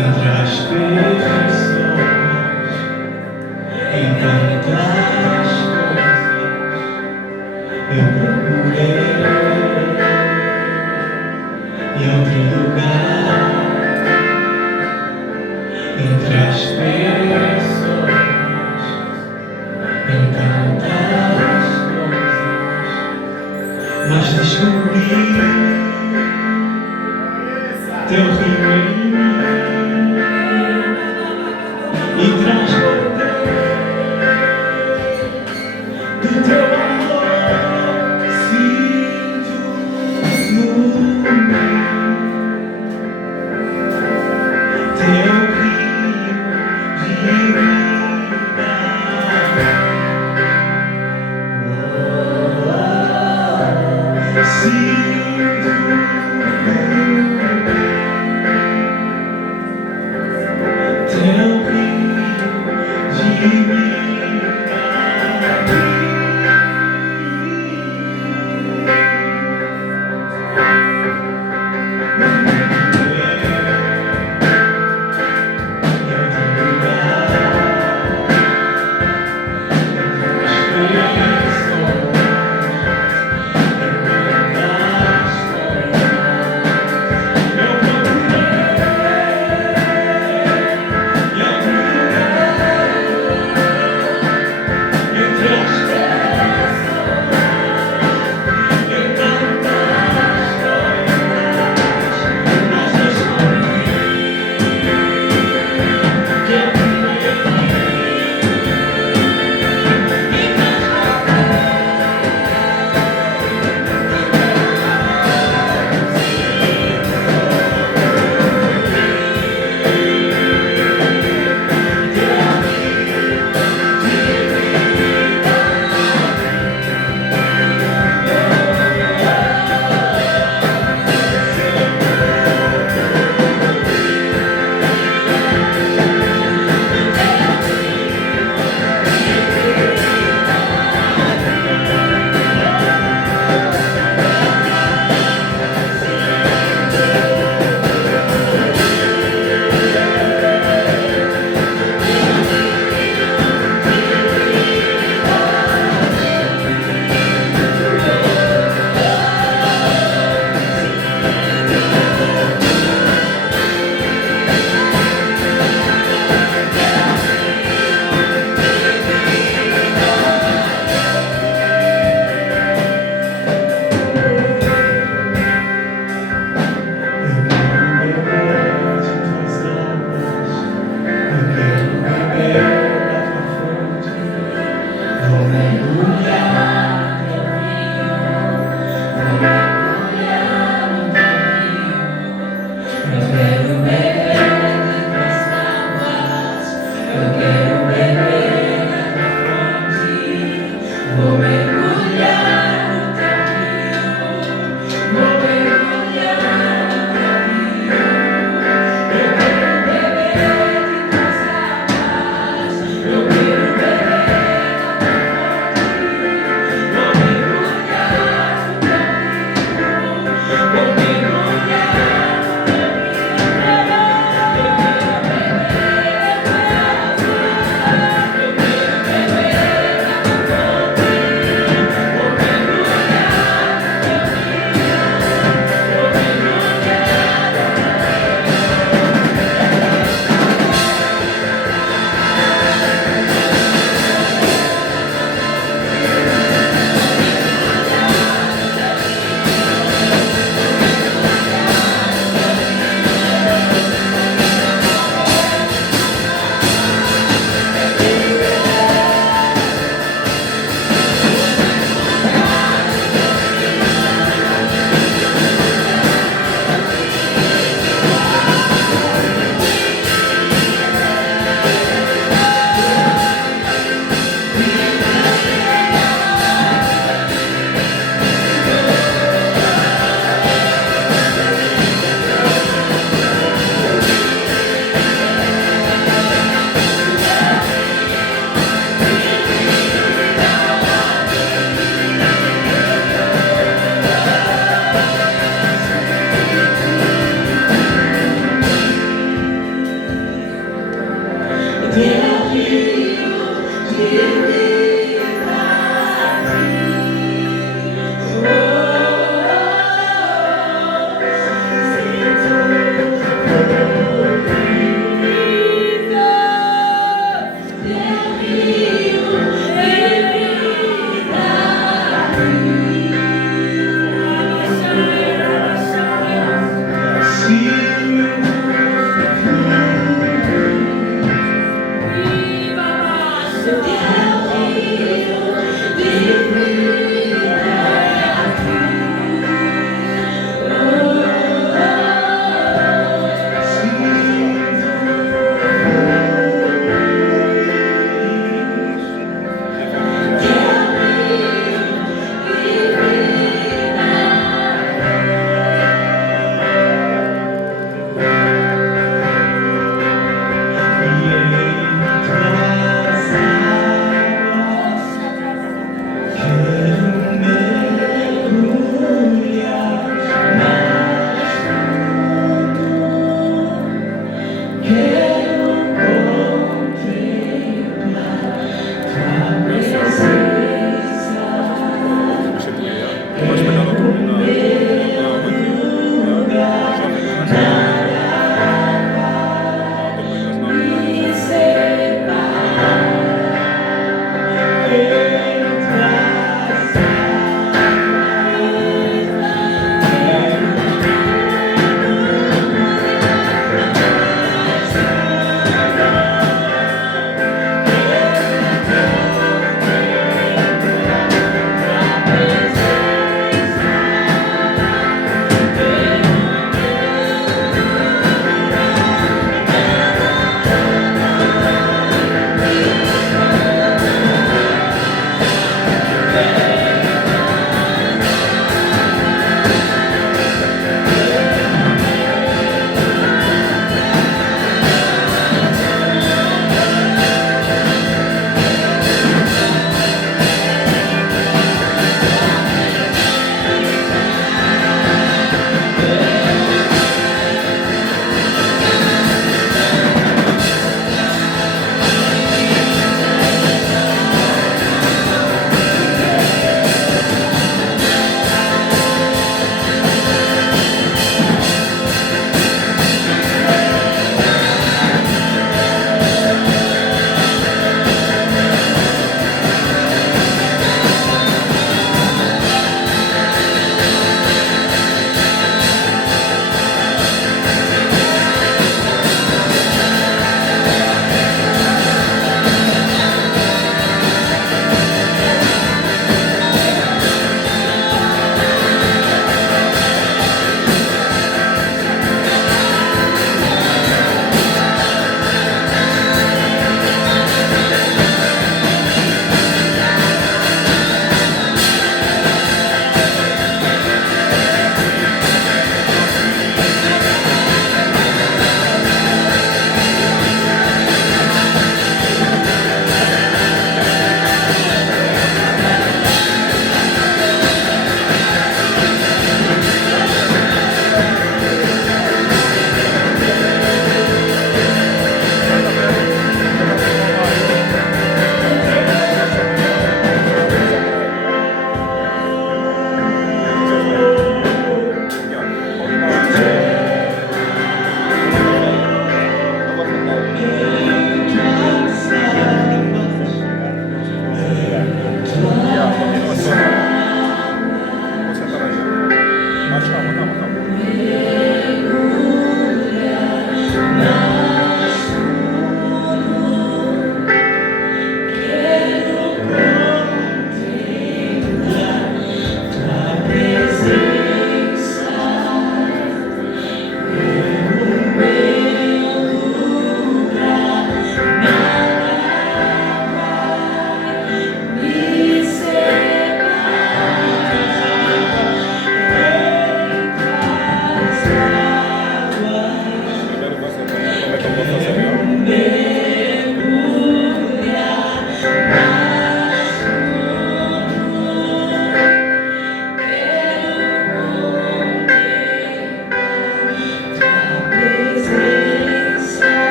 entre as pessoas, em tantas coisas eu procurei em outro lugar, entre as pessoas, em tantas coisas, mas descobri teu rio em mim e transportei do teu amor, sinto no mim teu rio de vida. Sinto teu rio de vida.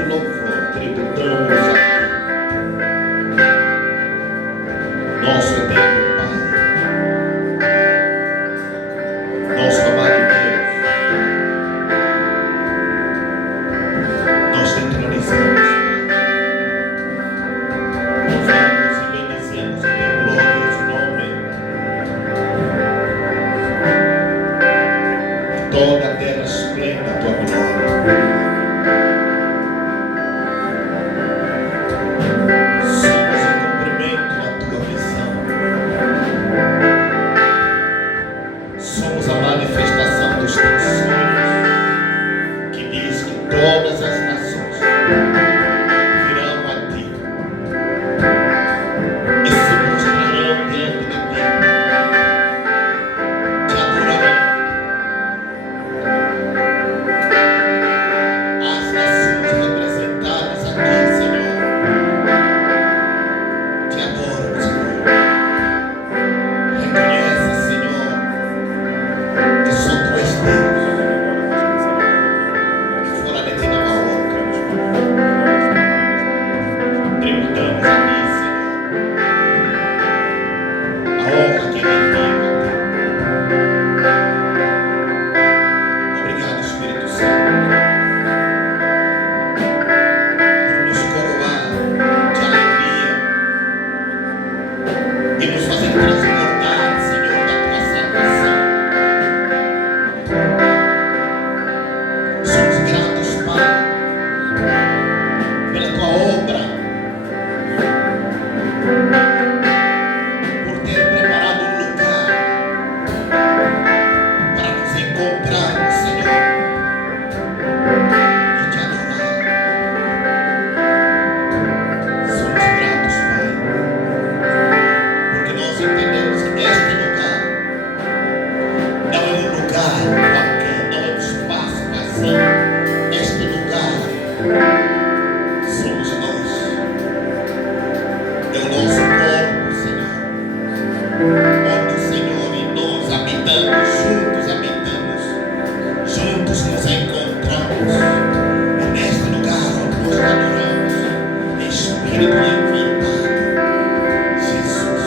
todo louvor tributamos a Ti, nosso eterno Pai, nosso amado Deus. Nós te entronizamos, louvamos e bendizemos o Teu glorioso nome. Toda a terra esplenda a Tua glória. Somos o cumprimento da Tua visão. Somos a manifestação dos Teus sonhos, que diz que todas as nações virão a Ti e se prostrarão diante de Ti, te adorarão. As nações representadas aqui, Senhor, te adoram, Senhor. Reconhece, Senhor, que só Tu és Deus. Fora de Ti não há outro. Tributamos a Ti, Senhor, a honra que é devida a Ti. Obrigado, Espírito Santo, por nos coroar de alegria e nos fazer transbordar, Senhor, da Tua salvação. Somos gratos, Pai, pela Tua obra, por ter preparado um lugar para nos encontrarmos, Senhor, e te adorar. Somos gratos, Pai, porque nós entendemos que este lugar não é um lugar qualquer, não é um espaço vazio. Este lugar somos nós, é o nosso corpo, Senhor, onde o Senhor e nós habitamos, juntos nos encontramos. É neste lugar onde nós te adoramos, Espírito em verdade, Jesus.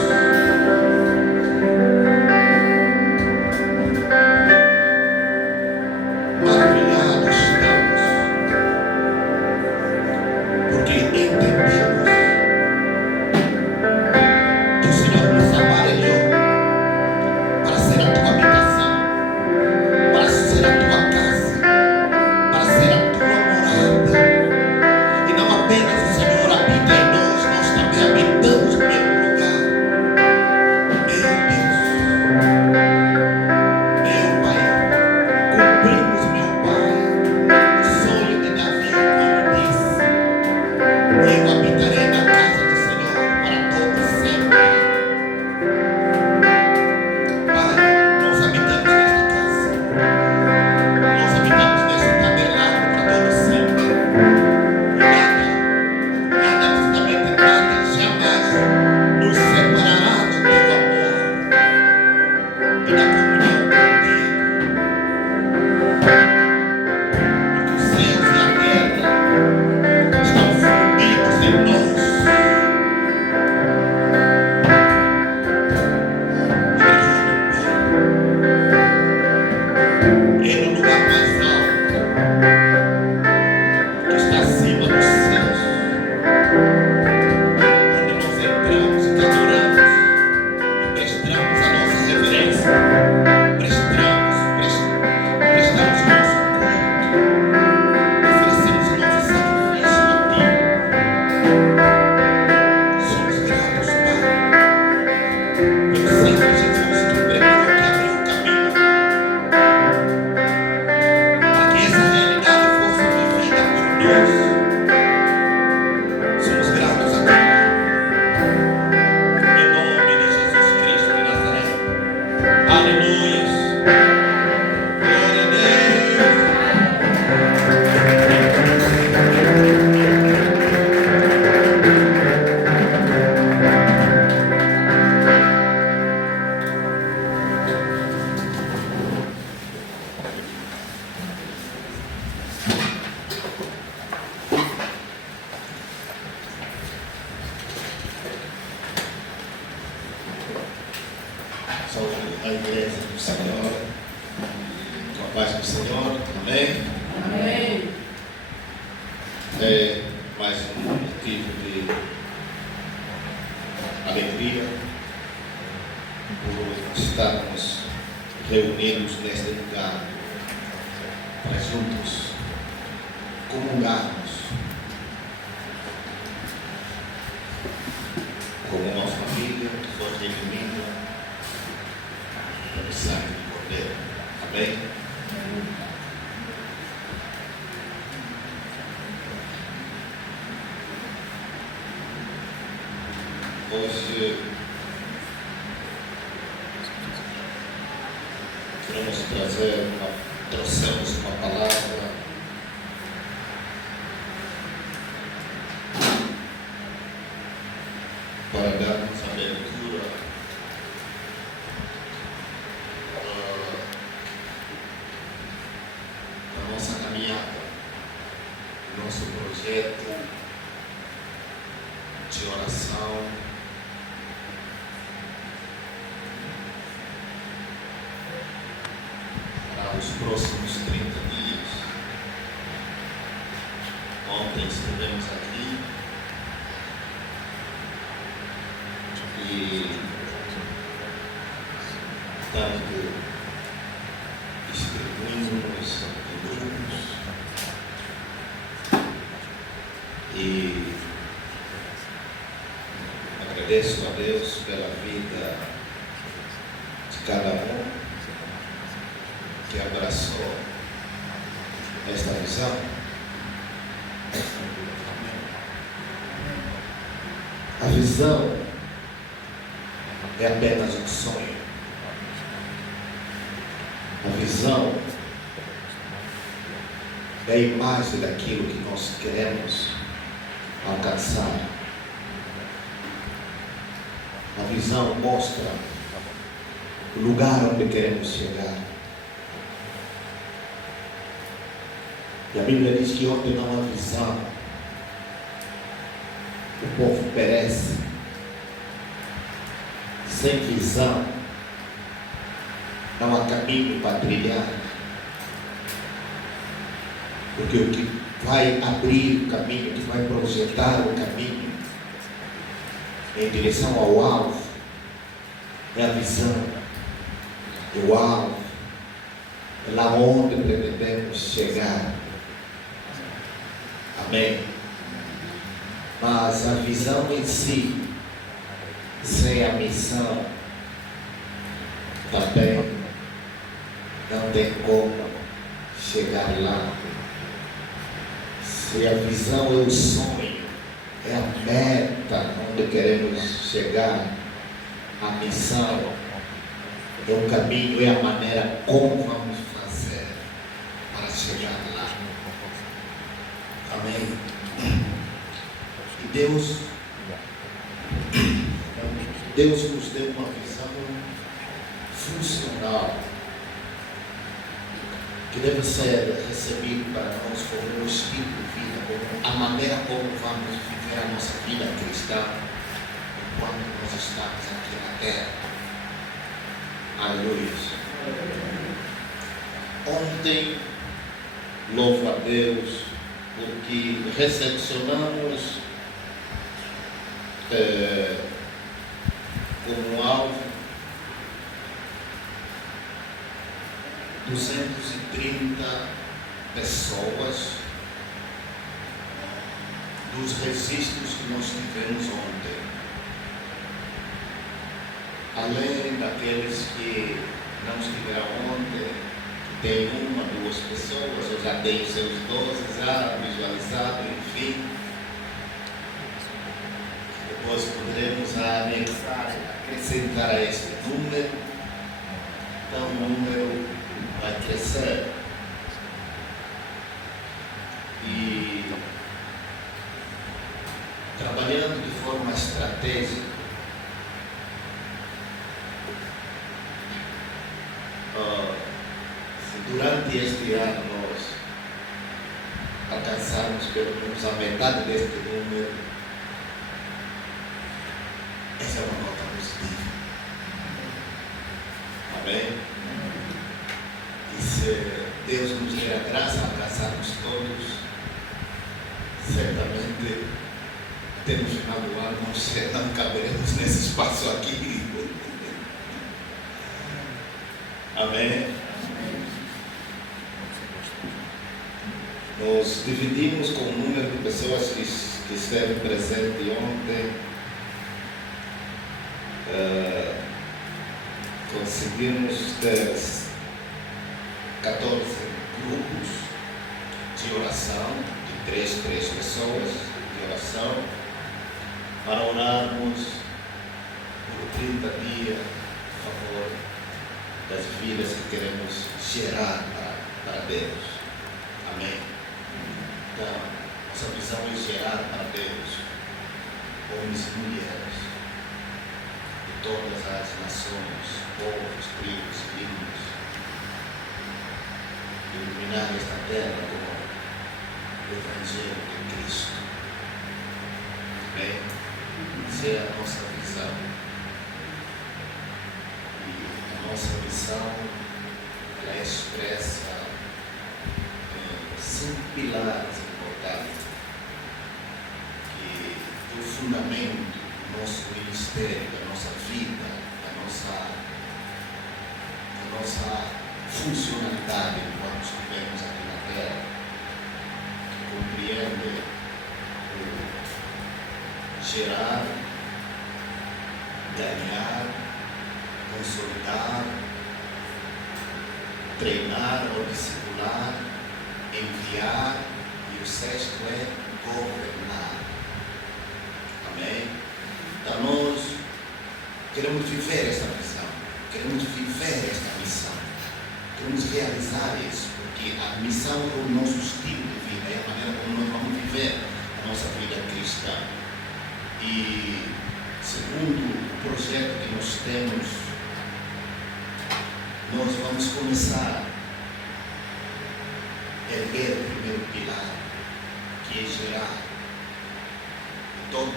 Maravilhados estamos, porque entendemos que o Senhor nos aparelhou para ser a Tua habitação, para ser a Tua casa, para ser a Tua morada. E não apenas o Senhor habita em nós, nós também habitamos no mesmo lugar. Meu Deus, meu Pai, cumprimos, meu Pai, o sonho de Davi, como disse: eu habitarei a igreja do Senhor, com a paz do Senhor, amém? Amém. É mais um motivo de alegria por estarmos reunidos neste lugar para juntos comungarmos como uma família que foi redimida pelo sangue do Cordeiro. Amém? Hoje trouxemos uma palavra para darmos abertura à nossa caminhada, nosso projeto de oração para os próximos 30 dias. Ontem estivemos aqui e tanto distribuímos em grupos e agradeço a Deus pela vida de cada um que abraçou esta visão. A visão é apenas um sonho. A visão é a imagem daquilo que nós queremos alcançar. A visão mostra o lugar onde queremos chegar. E a Bíblia diz que onde não há visão, o povo perece. Sem visão, não há caminho para trilhar. Porque o que vai abrir o caminho, o que vai projetar o caminho em direção ao alvo, é a visão. E o alvo é lá onde pretendemos chegar. Amém? Mas a visão em si, sem a missão, também não tem como chegar lá. Se a visão é o sonho, é a meta onde queremos chegar, a missão é o caminho, é a maneira como vamos fazer para chegar lá. Amém? E Deus nos deu uma visão funcional que deve ser recebido para nós como um estilo de vida, como a maneira como vamos viver a nossa vida cristã enquanto nós estamos aqui na terra. Aleluia. Ontem, louvo a Deus, porque recepcionamos como alvo 230 pessoas dos registros que nós tivemos ontem. Além daqueles que não estiveram ontem, que tem uma, duas pessoas, ou já tem seus 12 já visualizados, enfim. Depois poderemos anexar, acrescentar a este número. Então o número vai crescer. E trabalhando de forma estratégica, se durante este ano nós alcançarmos pelo menos a metade deste número, essa é uma nota positiva. Amém? E se Deus nos der a graça de abraçarmos todos, certamente até no final do ano não caberemos nesse espaço aqui. Amém? Nós dividimos com o número de pessoas que esteve presente ontem. Conseguimos ter 14 grupos de oração, de três pessoas de oração, para orarmos por 30 dias a favor das vidas que queremos gerar para Deus. Amém? Então, nossa visão é gerar para Deus homens e mulheres de todas as nações, povos, tribos, línguas, iluminar esta terra com o Evangelho de Cristo. Amém? Essa é a nossa visão. E a nossa visão, ela expressa 5 pilares importantes que o fundamento do nosso ministério, da nossa vida, da nossa funcionalidade enquanto estivermos aqui na Terra, que compreende o gerar, ganhar, consolidar, treinar ou discipular, enviar, e o sexto é governar. Amém? Então nós queremos viver esta visão, queremos viver esta missão, queremos realizar isso, porque a missão é o nosso estilo de vida, é a maneira como nós vamos viver a nossa vida cristã. E segundo o projeto que nós temos, nós vamos começar erguer o primeiro pilar, que é gerar. Todo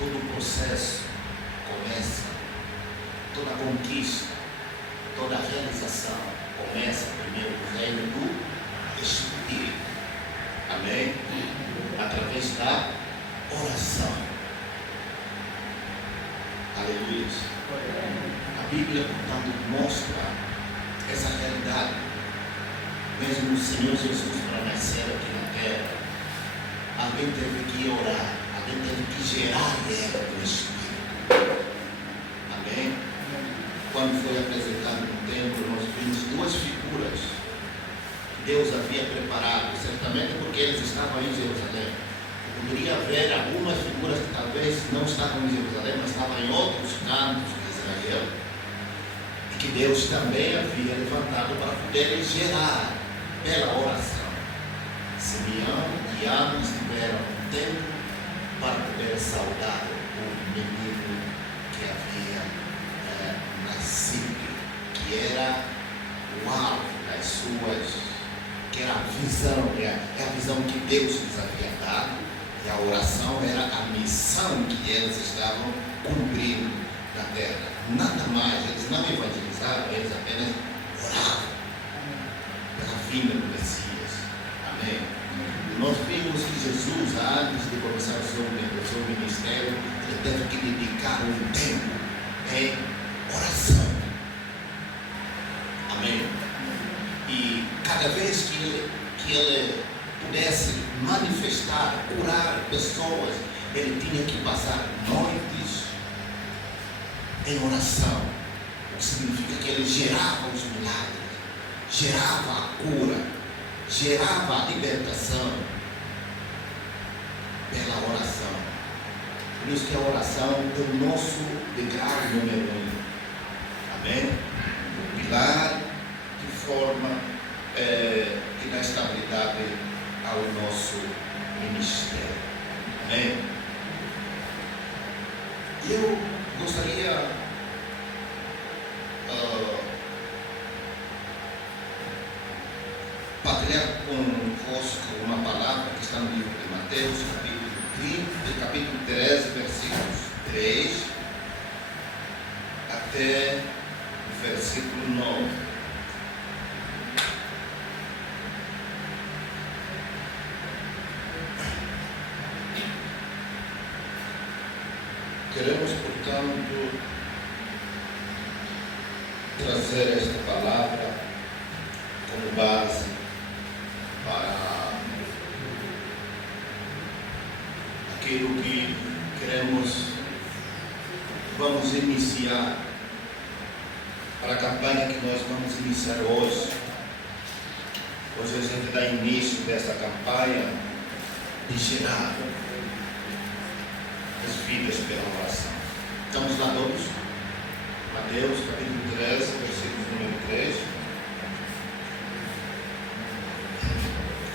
o processo começa, toda a conquista, toda a realização começa primeiro no reino do Espírito. Amém? Através da oração. Aleluia. A Bíblia, portanto, mostra essa realidade. Mesmo o Senhor Jesus, para nascer aqui na terra, alguém teve que orar, alguém teve que gerar dela do Espírito. Amém? Quando foi apresentado no templo, nós vimos 2 figuras que Deus havia preparado, certamente porque eles estavam em Jerusalém. Poderia haver algumas figuras que talvez não estavam em Jerusalém, mas estavam em outros cantos de Israel, e que Deus também havia levantado para poder gerar pela oração. Simeão e Ana estiveram no templo para poder saudar o menino que havia nascido, que era o alvo das suas, que era a visão, é a visão que Deus lhes havia dado, e a oração era a missão que eles estavam cumprindo na terra. Nada mais, eles não evangelizaram, eles apenas oravam pela vinda do Messias. Amém? Nós vimos que Jesus, antes de começar o seu ministério, ele teve que dedicar um tempo em oração. Amém? E cada vez que ele pudesse manifestar, curar pessoas, ele tinha que passar noites em oração, o que significa que ele gerava os milagres, gerava a cura, gerava a libertação pela oração. Por isso que a oração é o nosso degrau número 1. Amém? O pilar que forma e dá estabilidade ao nosso ministério. Amém? E eu gostaria partilhar convosco uma palavra que está no livro de Mateus, capítulo 13, versículos 3 até versículo 9. Queremos, portanto, trazer esta palavra como base para aquilo que vamos iniciar, para a campanha que nós vamos iniciar hoje. Hoje a gente dá início dessa campanha de gerar as vidas pela oração. Estamos lá todos? Mateus capítulo 13, versículo número 3.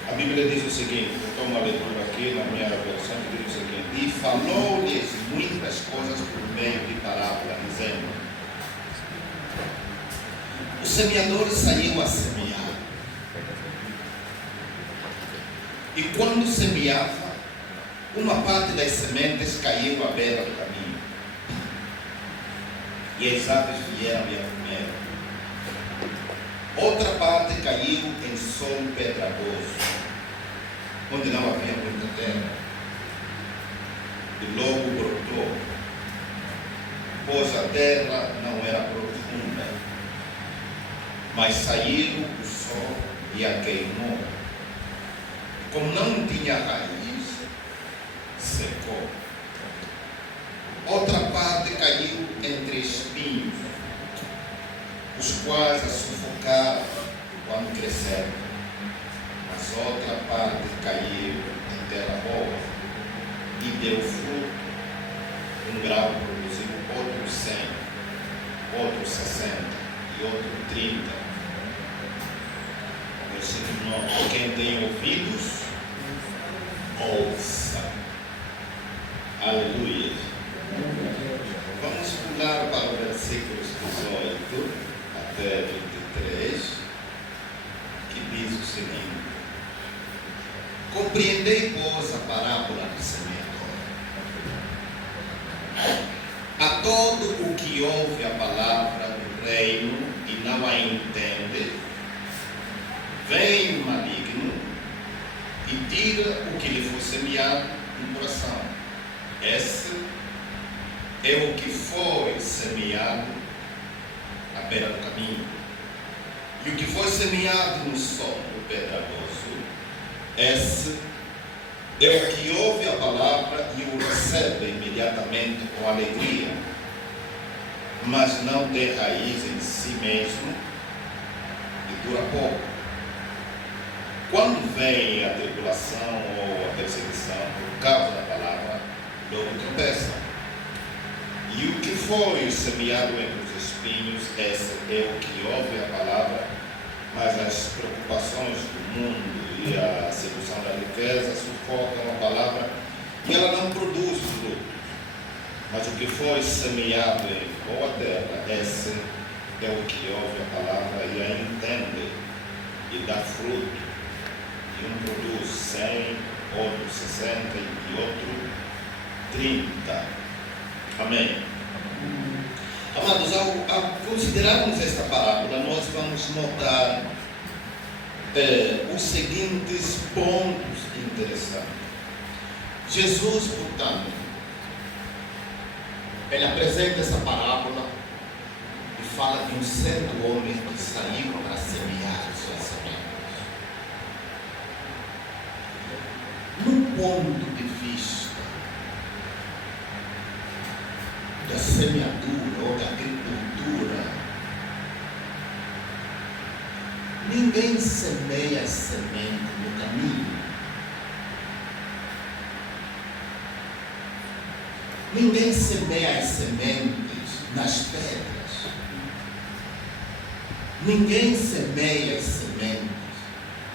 A Bíblia diz o seguinte, eu tomo uma leitura aqui na minha versão, que diz o seguinte: e falou-lhes muitas coisas por meio de parábola, dizendo: o semeador saiu a semear, e quando semeava, uma parte das sementes caiu à beira do caminho, e as aves vieram e a comeram. Outra parte caiu em solo pedregoso, onde não havia muita terra, e logo brotou, pois a terra não era profunda, mas saiu o sol e a queimou. Como não tinha raiz, secou. Outra parte caiu entre espinhos, os quais a sufocaram quando cresceram. Mas outra parte caiu em terra boa e deu fruto. Um grau produziu outro 100, outro 60 e outro 30. Versículo 9: quem tem ouvidos, ouça. Aleluia. Vamos pular para o versículo 18 até 23, que diz o seguinte: compreendei, pois, a parábola do semeador. A todo o que ouve a palavra do reino e não a entende, vem o maligno e tira o que lhe foi semeado no coração. Esse é o que foi semeado à beira do caminho. E o que foi semeado no solo pedregoso, esse é o que ouve a palavra e o recebe imediatamente com alegria, mas não tem raiz em si mesmo e dura pouco. Quando vem a tribulação ou a perseguição por causa da palavra, logo tropeça. E o que foi semeado entre os espinhos, esse é o que ouve a palavra, mas as preocupações do mundo e a sedução da riqueza sufocam a palavra e ela não produz frutos. Mas o que foi semeado em boa terra, esse é o que ouve a palavra e a entende e dá fruto. E um produz 100, outro 60 e outro 30. Amém. Amados, ao considerarmos esta parábola, nós vamos notar os seguintes pontos interessantes. Jesus, portanto, ele apresenta essa parábola e fala de um certo homem que saiu para semear suas sementes. No ponto de vista da semeadura ou da agricultura, ninguém semeia semente no caminho. Ninguém semeia as sementes nas pedras. Ninguém semeia as sementes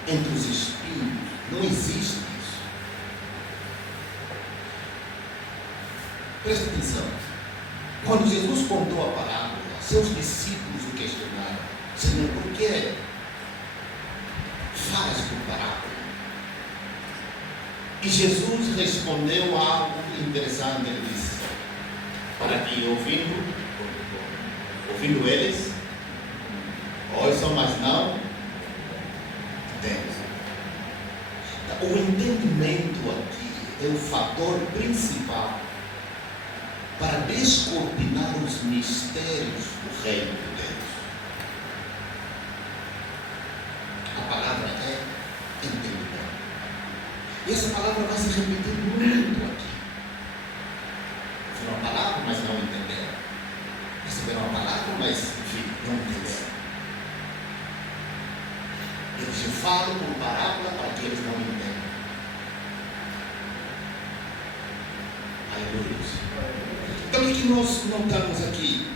entre os espinhos. Não existe isso. Presta atenção. Quando Jesus contou a parábola, seus discípulos o questionaram: Senhor, por que falas por parábola? E Jesus respondeu algo interessante. Ele disse: para que ouvindo eles, Ouçam, mas não entendem. O entendimento aqui é o fator principal para descortinar os mistérios do reino de Deus. A palavra é entendimento. E essa palavra vai se repetir muito aqui. Receberam a palavra, mas não entenderam. Receberam a palavra, mas enfim, não entenderam. Eu falo por parábola para que eles não entendam. Aleluia. Então o que nós notamos aqui?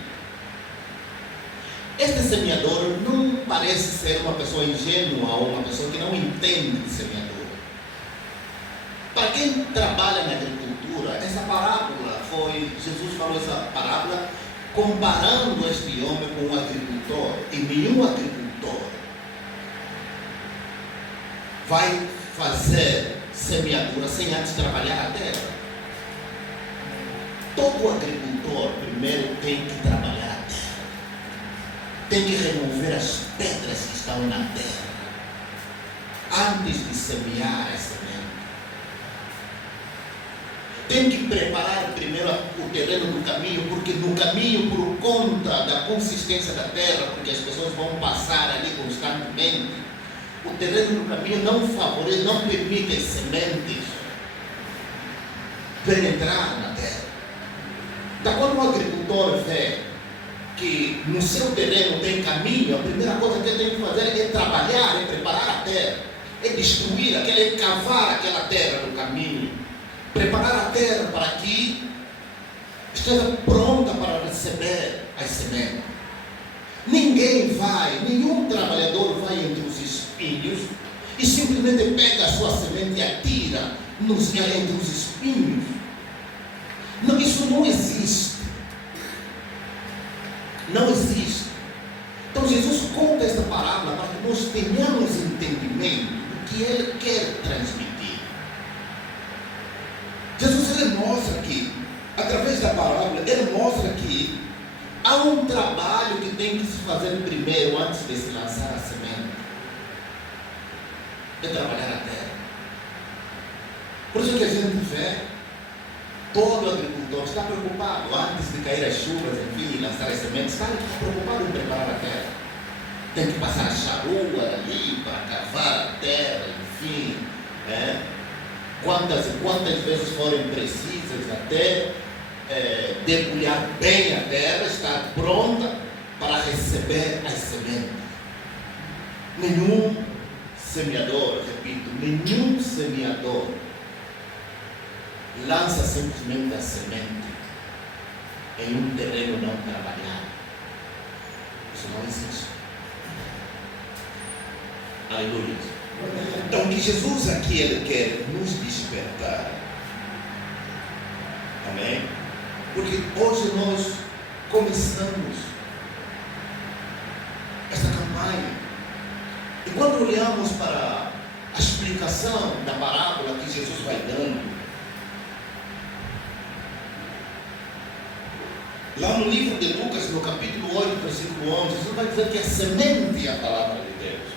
Este semeador não parece ser uma pessoa ingênua ou uma pessoa que não entende de semeador. Para quem trabalha na agricultura, essa parábola foi, Jesus falou essa parábola comparando este homem com um agricultor. E nenhum agricultor vai fazer semeadura sem antes trabalhar a terra. Todo agricultor primeiro tem que trabalhar a terra. Tem que remover as pedras que estão na terra antes de semear a semente. Tem que preparar primeiro o terreno do caminho, porque no caminho, por conta da consistência da terra, porque as pessoas vão passar ali constantemente, o terreno do caminho não favorece, não permite as sementes penetrar na terra. Então, quando o agricultor vê que no seu terreno tem caminho, a primeira coisa que ele tem que fazer é trabalhar, é preparar a terra, é destruir, é cavar aquela terra no caminho, preparar a terra para que esteja pronta para receber as sementes. Nenhum trabalhador vai entre os espinhos e simplesmente pega a sua semente e atira entre os espinhos. Não, isso não existe. Não existe. Então Jesus conta esta parábola para que nós tenhamos entendimento do que ele quer transmitir. Jesus ele mostra que, através da parábola, ele mostra que há um trabalho que tem que se fazer primeiro antes de se lançar a semente. É trabalhar a terra. Por isso que a gente vê todo agricultor está preocupado antes de cair as chuvas, enfim, lançar as sementes, está preocupado em preparar a terra. Tem que passar a charrua ali para cavar a terra, enfim, quantas vezes forem precisas até debulhar bem a terra, estar pronta para receber as sementes. Nenhum semeador, repito, nenhum semeador lança simplesmente a semente em um terreno não trabalhado. Isso não existe. Aleluia. Então o que Jesus aqui ele quer nos despertar. Amém? Porque hoje nós começamos essa campanha. E quando olhamos para a explicação da parábola que Jesus vai dando, lá no livro de Lucas, no capítulo 8, versículo 11, Jesus vai dizer que a semente é a palavra de Deus.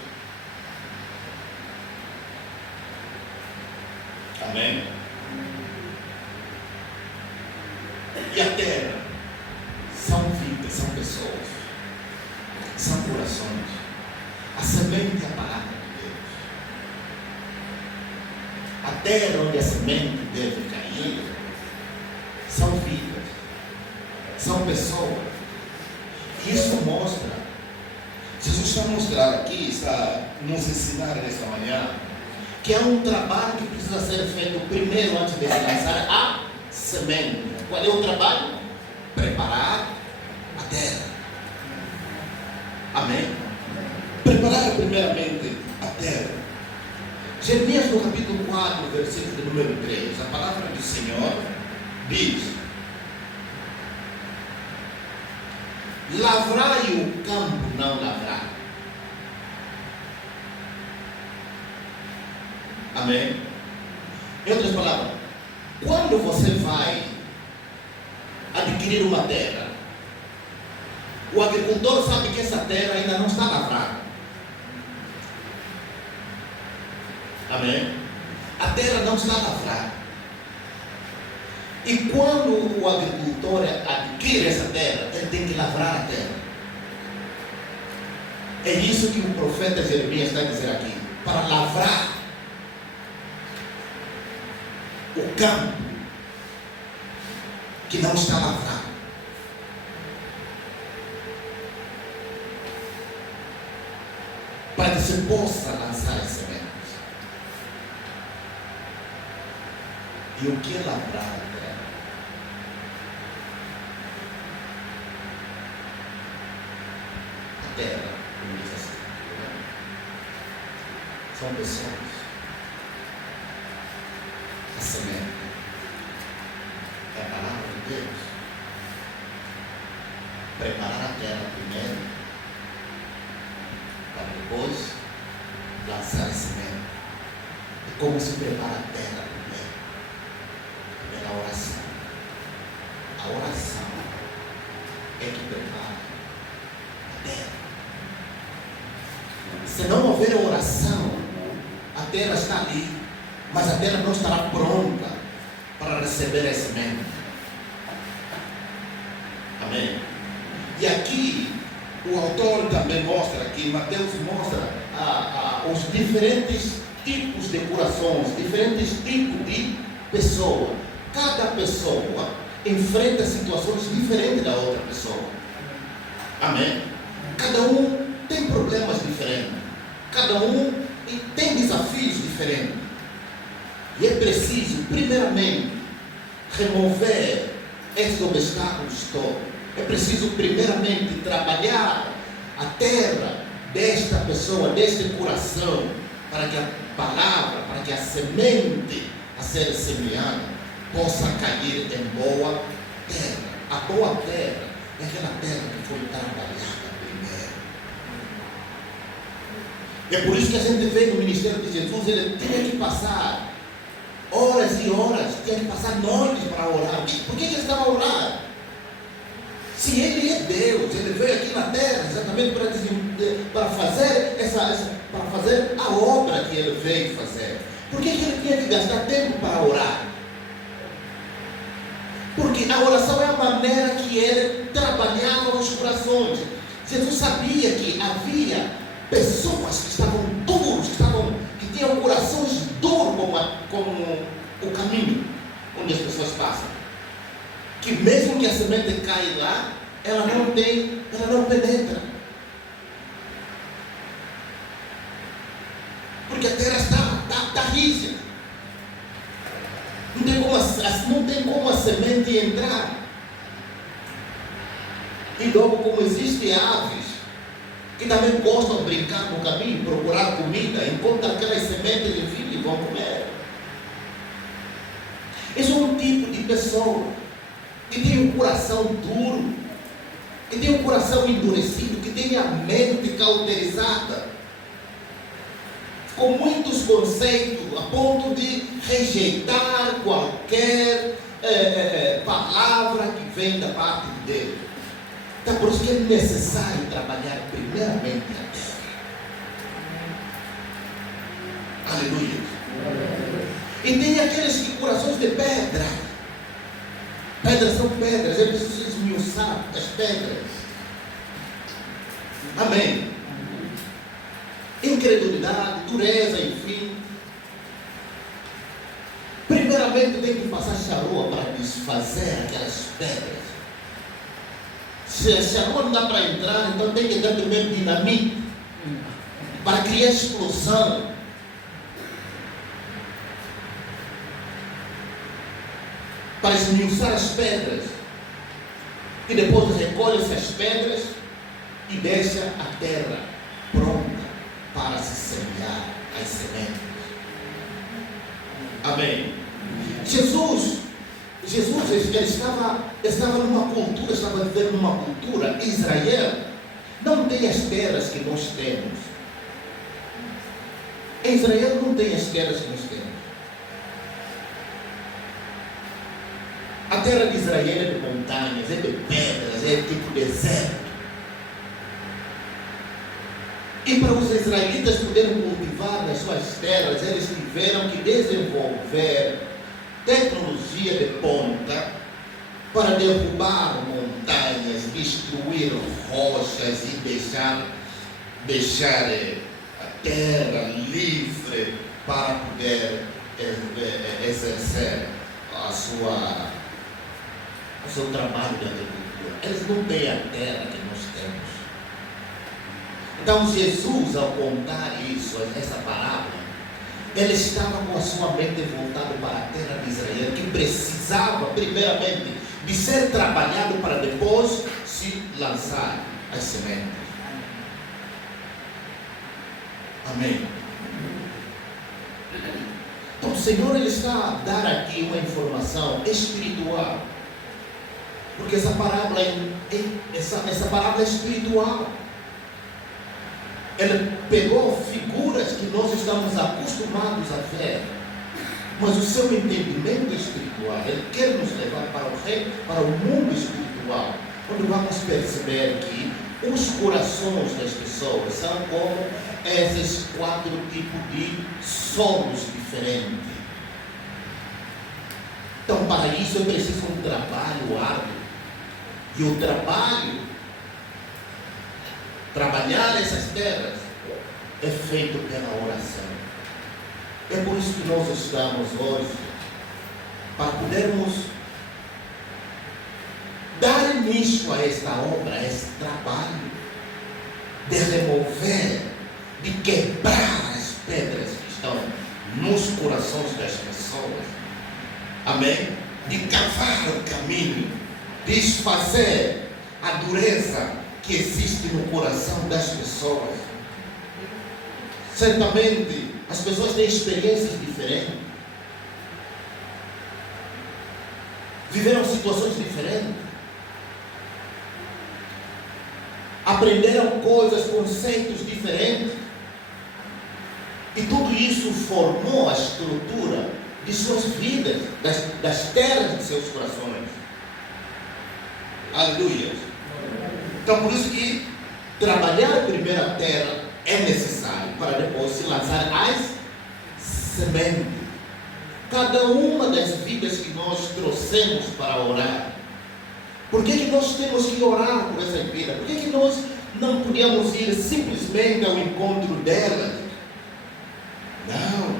Amém? E a terra são vidas, são pessoas, são corações. A semente é a palavra de Deus. A terra onde a semente deve cair são vidas, são pessoas. E isso mostra, Jesus está a mostrar aqui, está a nos ensinar nesta manhã, que há um trabalho que precisa ser feito primeiro antes de lançar a semente. Qual é o trabalho? Preparar a terra. Amém? Preparar primeiramente a terra. Jeremias no capítulo 4, versículo número 3, a palavra do Senhor diz: lavrai o campo, não lavrar. Amém? Em outras palavras, quando você vai adquirir uma terra, O agricultor sabe que essa terra ainda não está lavrada. Amém? A terra não está lavrada. E quando o agricultor adquire essa terra, ele tem que lavrar a terra. É isso que o profeta Jeremias está dizendo aqui. Para lavrar o campo que não está lavrado. Para que se possa lançar as sementes. E o que é lavrar a terra? A terra, como diz a Escritura, são pessoas. A semente é a palavra de Deus. Preparar a terra primeiro, para depois lançar a semente. E como se prepara a terra primeiro? Primeiro a oração. A oração é que prepara a terra. Se não houver oração, a terra está ali, mas a terra não estará pronta para receber a semente. Amém? E aqui o autor também mostra, aqui Mateus mostra os diferentes tipos de corações, diferentes tipos de pessoa. Cada pessoa enfrenta situações diferentes da outra pessoa. Amém? Cada um tem problemas diferentes. Cada um tem desafios diferentes. E é preciso, primeiramente, remover esses obstáculos todos. É preciso, primeiramente, trabalhar a terra desta pessoa, deste coração, para que a palavra, para que a semente a ser semeada possa cair em boa terra. A boa terra é aquela terra que foi trabalhada primeiro. E é por isso que a gente vê no ministério de Jesus, ele tinha que passar horas e horas, tinha que passar noites para orar. Por que ele estava a orar? Se ele é Deus, ele veio aqui na terra exatamente para fazer a obra que ele veio fazer. Por que ele tinha que gastar tempo para orar? Porque a oração é a maneira que ele trabalhava os corações. Jesus sabia que havia pessoas que estavam duros, que tinham corações duros como o caminho onde as pessoas passam. Que mesmo que a semente caia lá, ela não penetra. Porque a terra está rígida. Não tem como a semente entrar. E logo, como existem aves que também gostam de brincar no caminho, procurar comida, encontram aquelas sementes de vidro e vão comer. Esse é um tipo de pessoa que tem um coração duro, que tem um coração endurecido, que tem a mente cauterizada, com muitos conceitos, a ponto de rejeitar qualquer palavra que vem da parte de Deus. Então, por isso que é necessário trabalhar primeiramente a terra. Aleluia. E tem aqueles que corações de pedra. Pedras são pedras, é preciso esmiuçar as pedras. Amém. Incredulidade, dureza, enfim. Primeiramente tem que passar charrua para desfazer aquelas pedras. Se a charrua não dá para entrar, então tem que dar primeiro dinamite para criar explosão. Para esmiuçar as pedras. E depois recolhe essas pedras e deixa a terra pronta para se semear as sementes. Amém. Jesus ele estava numa cultura, estava vivendo numa cultura. Israel não tem as terras que nós temos. Israel não tem as terras que nós temos. A terra de Israel é de montanhas, é de pedras, é tipo deserto. E para os israelitas poderem cultivar nas suas terras, eles tiveram que desenvolver tecnologia de ponta para derrubar montanhas, destruir rochas e deixar a terra livre para poder exercer o seu trabalho de agricultura. Eles não têm a terra que nós temos. Então Jesus, ao contar isso, essa parábola, ele estava com a sua mente voltada para a terra de Israel, que precisava primeiramente de ser trabalhado para depois se lançar as sementes. Amém. Então o Senhor ele está a dar aqui uma informação espiritual, porque essa parábola é espiritual. Ele pegou figuras que nós estamos acostumados a ver, mas o seu entendimento espiritual, ele quer nos levar para o mundo espiritual, onde vamos perceber que os corações das pessoas são como esses 4 tipos de solos diferentes. Então, para isso é preciso um trabalho árduo. E o trabalhar essas terras é feito pela oração. É por isso que nós estamos hoje, para podermos dar início a esta obra, a este trabalho de remover, de quebrar as pedras que estão nos corações das pessoas. Amém? De cavar o caminho, desfazer a dureza que existe no coração das pessoas. Certamente as pessoas têm experiências diferentes, viveram situações diferentes, aprenderam coisas, conceitos diferentes, e tudo isso formou a estrutura de suas vidas, das terras de seus corações. Aleluia. Então por isso que trabalhar primeiro a terra é necessário, para depois se lançar as sementes. Cada uma das vidas que nós trouxemos para orar, por que nós temos que orar por essa vida? Por que nós não podíamos ir simplesmente ao encontro delas? Não.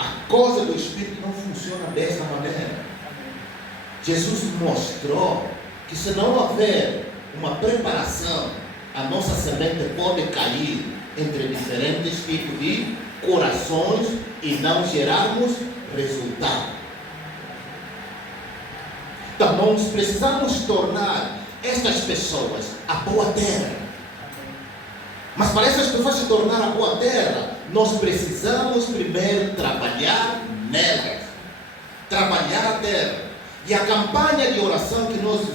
A coisa do Espírito não funciona dessa maneira. Jesus mostrou que se não houver uma preparação, a nossa semente pode cair entre diferentes tipos de corações e não gerarmos resultado. Então nós precisamos tornar estas pessoas a boa terra. Mas para essas pessoas se tornar a boa terra, nós precisamos primeiro trabalhar nelas, trabalhar a terra. E a campanha de oração que nós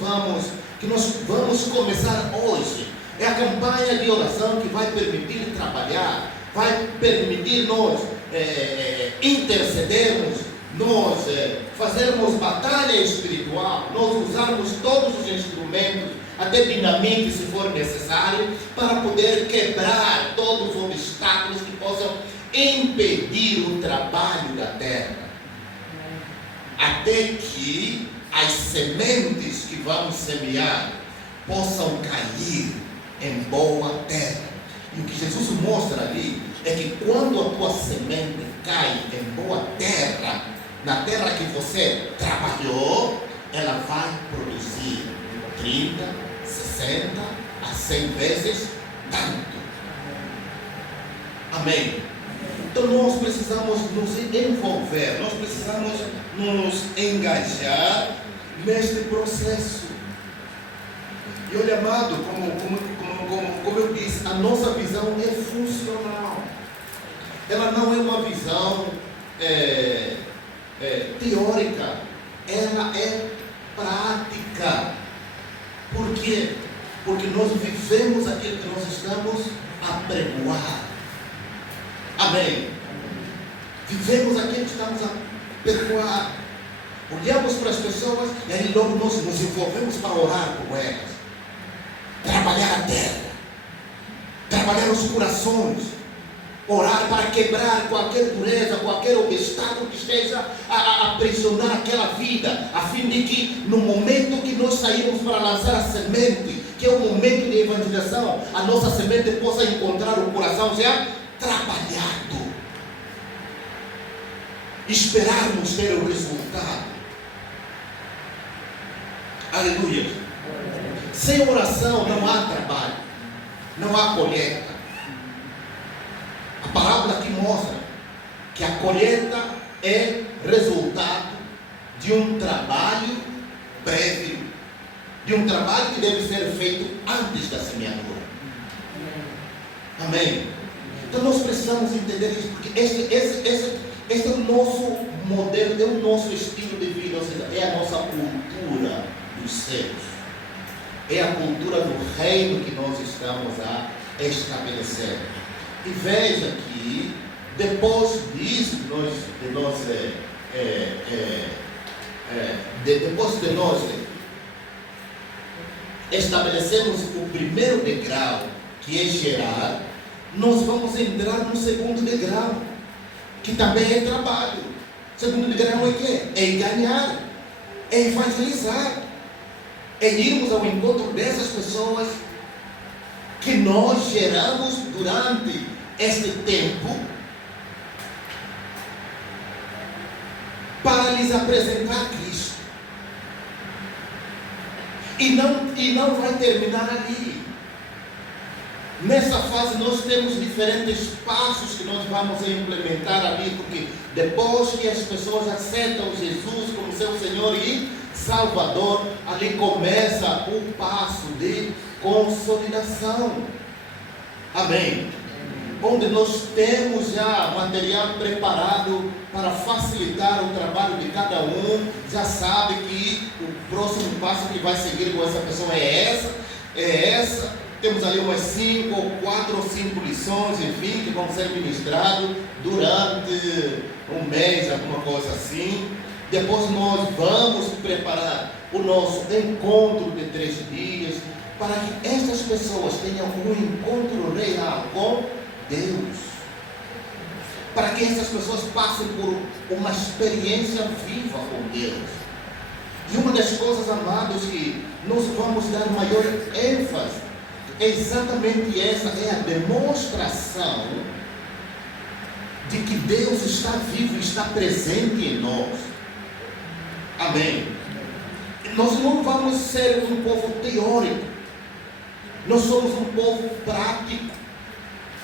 vamos começar hoje é a campanha de oração que vai permitir trabalhar, vai permitir nós intercedermos, nós fazermos batalha espiritual, nós usarmos todos os instrumentos, até dinamite se for necessário, para poder quebrar todos os obstáculos que possam impedir o trabalho da terra, até que as sementes que vamos semear possam cair em boa terra. E o que Jesus mostra ali é que quando a tua semente cai em boa terra, na terra que você trabalhou, ela vai produzir 30, 60 a 100 vezes tanto. Amém? Então nós precisamos nos envolver, nós precisamos nos engajar neste processo. E olha, amado, como eu disse, a nossa visão é funcional. Ela não é uma visão teórica, ela é prática. Por quê? Porque nós vivemos aquilo que nós estamos a pregoar. Amém? Vivemos aquilo que estamos a pregoar. Olhamos para as pessoas e aí logo nós nos envolvemos para orar por elas. Trabalhar a terra. trabalhar os corações, orar para quebrar qualquer dureza, qualquer obstáculo que esteja a aprisionar aquela vida, a fim de que no momento que nós sairmos para lançar a semente, que é o momento de evangelização, a nossa semente possa encontrar o coração já trabalhado, esperarmos ter o resultado. Aleluia. Sem oração não há trabalho, não há colheita. A parábola aqui mostra que a colheita é resultado de um trabalho prévio, de um trabalho que deve ser feito antes da semeadura. Amém? Então nós precisamos entender isso, porque este é o nosso modelo, é o nosso estilo de vida, ou seja, é a nossa cultura dos céus, é a cultura do reino que nós estamos a estabelecer. E veja que depois disso, depois de nós estabelecemos o primeiro degrau, que é gerar, nós vamos entrar no segundo degrau, que também é trabalho. O segundo degrau é o quê? É ganhar, é evangelizar, é irmos ao encontro dessas pessoas que nós geramos durante este tempo, para lhes apresentar Cristo. E não vai terminar ali. Nessa fase nós temos diferentes passos que nós vamos implementar ali, porque depois que as pessoas aceitam Jesus como seu Senhor e Salvador, ali começa o passo de consolidação. Amém? Onde nós temos já material preparado para facilitar o trabalho de cada um, já sabe que o próximo passo que vai seguir com essa pessoa é essa. Temos ali umas 4 ou 5 lições, enfim, que vão ser ministradas durante um mês, alguma coisa assim. Depois nós vamos preparar o nosso encontro de 3 dias, para que estas pessoas tenham um encontro real com Deus, para que essas pessoas passem por uma experiência viva com Deus. E uma das coisas, amados, que nós vamos dar maior ênfase é exatamente essa, é a demonstração de que Deus está vivo, está presente em nós. Amém? Nós não vamos ser um povo teórico, nós somos um povo prático.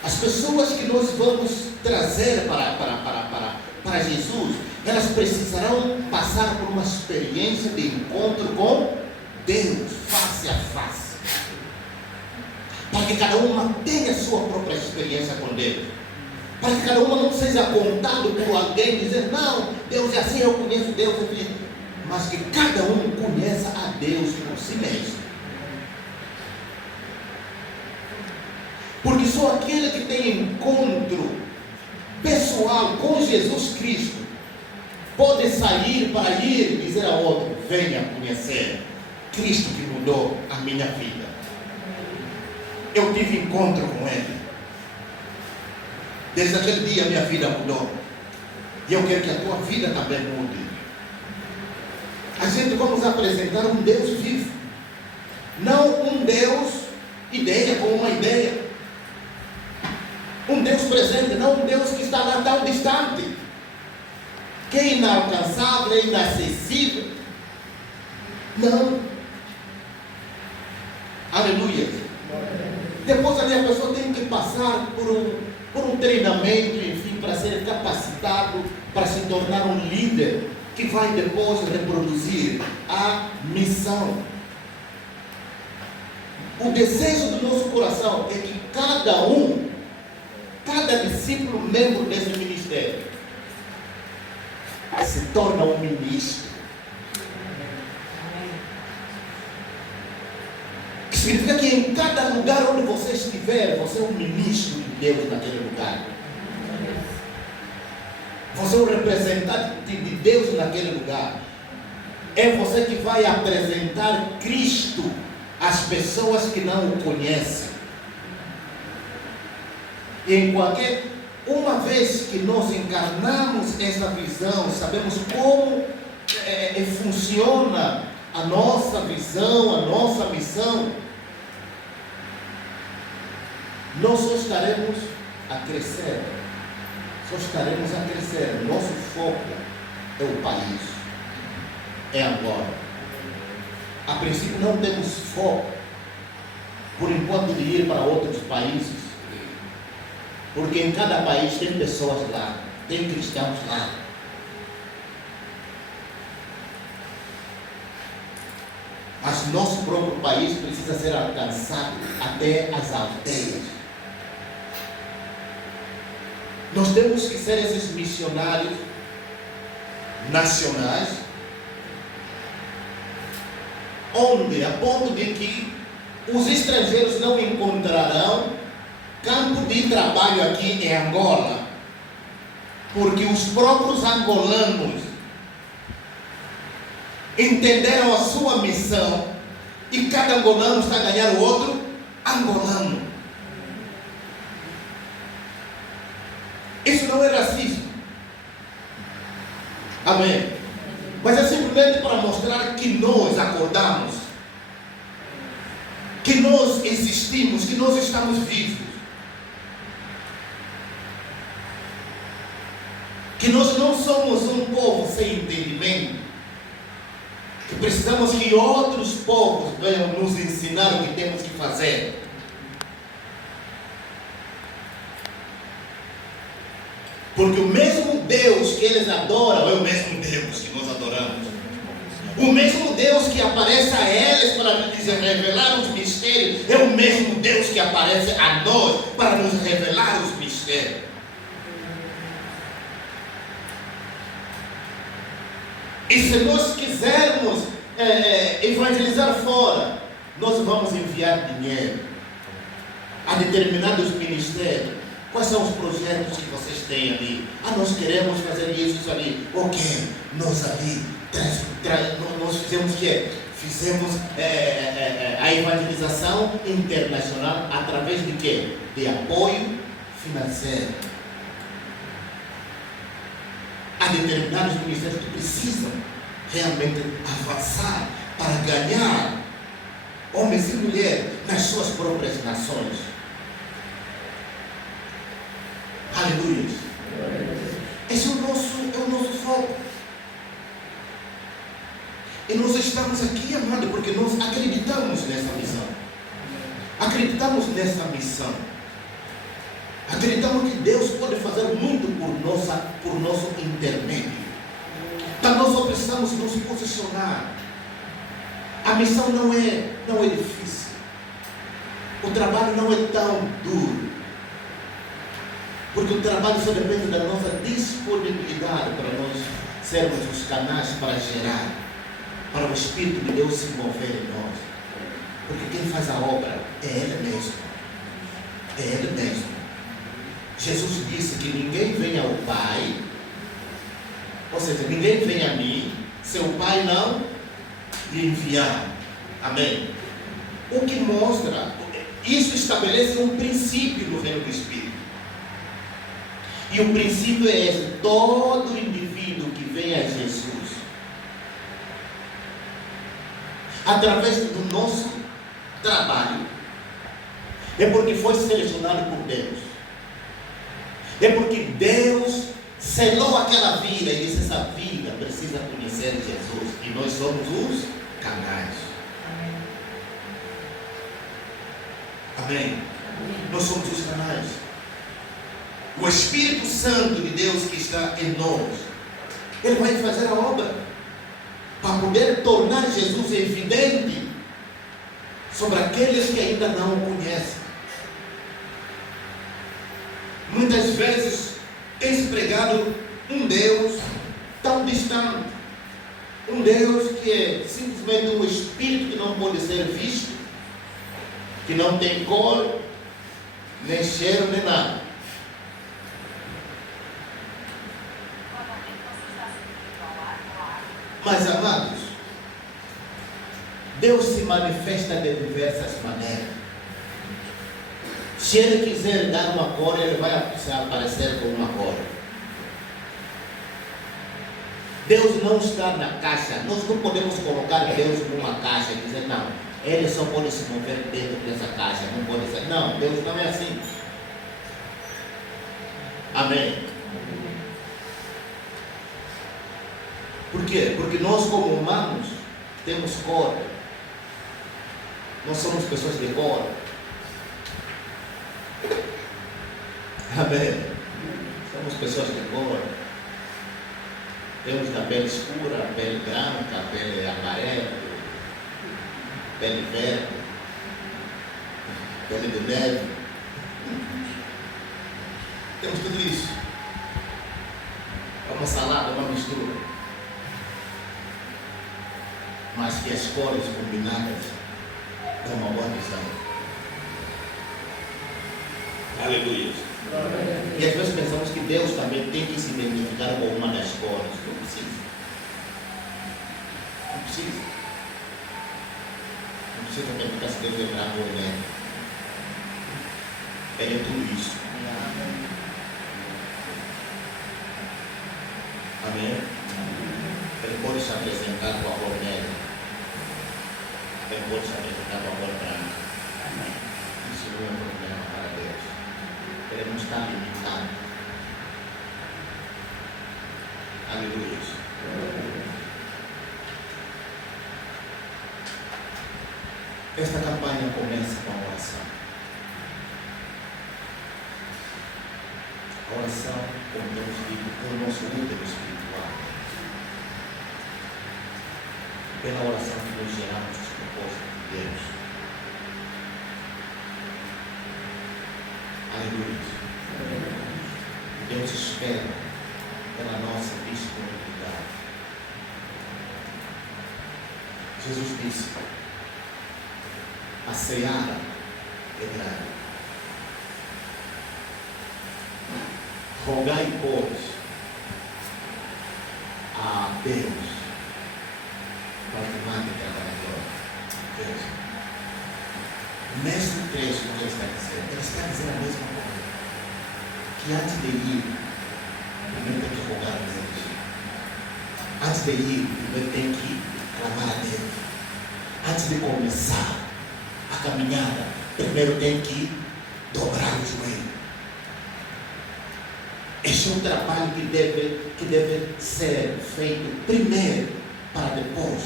As pessoas que nós vamos trazer para Jesus, elas precisarão passar por uma experiência de encontro com Deus, face a face, para que cada uma tenha a sua própria experiência com Deus, para que cada uma não seja contado por alguém dizer, não, Deus é assim, eu conheço Deus, mas que cada um conheça a Deus por si mesmo. Porque só aquele que tem encontro pessoal com Jesus Cristo pode sair para ir dizer a outro, venha conhecer Cristo que mudou a minha vida. Eu tive encontro com Ele. Desde aquele dia minha vida mudou. E eu quero que a tua vida também mude. A gente vamos apresentar um Deus vivo. Não um Deus ideia, com uma ideia. Um Deus presente, não um Deus que está lá tão distante, que é inalcançável, é inacessível. Não. Aleluia. Depois ali a pessoa tem que passar por um treinamento, enfim, para ser capacitado, para se tornar um líder, que vai depois reproduzir a missão. O desejo do nosso coração é que cada discípulo membro desse ministério se torna um ministro. Que significa que em cada lugar onde você estiver, você é um ministro de Deus naquele lugar. Você é um representante de Deus naquele lugar. É você que vai apresentar Cristo às pessoas que não o conhecem. Uma vez que nós encarnamos essa visão, sabemos como funciona a nossa visão, a nossa missão, nós só estaremos a crescer. Nosso foco é o país, é agora. A princípio não temos foco, por enquanto, de ir para outros países, porque em cada país tem pessoas lá, tem cristãos lá. Mas nosso próprio país precisa ser alcançado até as aldeias. Nós temos que ser esses missionários nacionais, onde, a ponto de que os estrangeiros não encontrarão campo de trabalho aqui em Angola, porque os próprios angolanos entenderam a sua missão e cada angolano está a ganhar o outro angolano. Isso não é racismo. Amém. Mas é simplesmente para mostrar que nós acordamos, que nós existimos, que nós estamos vivos, que nós não somos um povo sem entendimento, que precisamos que outros povos venham nos ensinar o que temos que fazer. Porque o mesmo Deus que eles adoram é o mesmo Deus que nós adoramos. O mesmo Deus que aparece a eles para lhes revelar os mistérios é o mesmo Deus que aparece a nós para nos revelar os mistérios. E se nós quisermos evangelizar fora, nós vamos enviar dinheiro a determinados ministérios. Quais são os projetos que vocês têm ali? Nós queremos fazer isso ali. Ok, nós ali, nós fizemos a evangelização internacional através de quê? De apoio financeiro. Há determinados ministérios que precisam realmente avançar para ganhar homens e mulheres nas suas próprias nações. Aleluia. Esse é o nosso foco. E nós estamos aqui, amado, porque nós acreditamos nessa missão. Acreditamos nessa missão. Acreditamos que Deus pode fazer muito por nosso intermédio. Então nós só precisamos nos posicionar. A missão não é difícil. O trabalho não é tão duro. Porque o trabalho só depende da nossa disponibilidade para nós sermos os canais para gerar, para o Espírito de Deus se mover em nós. Porque quem faz a obra é Ele mesmo. É Ele mesmo. Jesus disse que ninguém vem ao Pai, ou seja, ninguém vem a mim, se o Pai não lhe enviar. Amém? O que mostra, isso estabelece um princípio no reino do Espírito. E o princípio é esse: todo indivíduo que vem a Jesus, através do nosso trabalho, é porque foi selecionado por Deus. É porque Deus selou aquela vida e disse: essa vida precisa conhecer Jesus. E nós somos os canais. Amém? Nós somos os canais. O Espírito Santo de Deus que está em nós, Ele vai fazer a obra para poder tornar Jesus evidente sobre aqueles que ainda não o conhecem. Muitas vezes tem-se pregado um Deus tão distante, um Deus que é simplesmente um Espírito que não pode ser visto, que não tem cor, nem cheiro, nem nada. Mas, amados, Deus se manifesta de diversas maneiras. Se ele quiser dar uma cor, ele vai se aparecer com uma cor. Deus não está na caixa. Nós não podemos colocar Deus numa caixa e dizer, não, ele só pode se mover dentro dessa caixa. Não pode ser. Não, Deus não é assim. Amém. Por quê? Porque nós, como humanos, temos cor. Nós somos pessoas de cor. Amém. Somos pessoas de cor. Temos a pele escura, a pele branca, a pele amarela, pele verde, pele de neve. Temos tudo isso. É uma salada, uma mistura. Mas que as cores combinadas dão uma boa visão. Aleluia. E às vezes pensamos que Deus também tem que se identificar com uma das cores. Não precisa. Não precisa. Não precisa perguntar se Deus é branco ou negro. Ele é tudo isso. Amém? Ele pode se apresentar com a cor negra. Ele pode se apresentar com a cor branca. Isso não é um problema para Deus. Ele não está limitado. Aleluia. Esta campanha começa com a oração. A oração, como temos dito, é o nosso útero espiritual. Pela oração que nós geramos os propósitos de Deus. Aleluia. Deus espera pela nossa disponibilidade. Jesus disse: a seara é grande. Rogai, pois, a Deus para que mande trabalhador. Deus. Nesse trecho que ele está dizendo a mesma coisa. Que antes de ir, primeiro tem que rogar a Deus. Antes de ir, primeiro tem que clamar a Deus. Antes de começar a caminhada, primeiro tem que dobrar o joelho. Este é um trabalho que deve ser feito primeiro para depois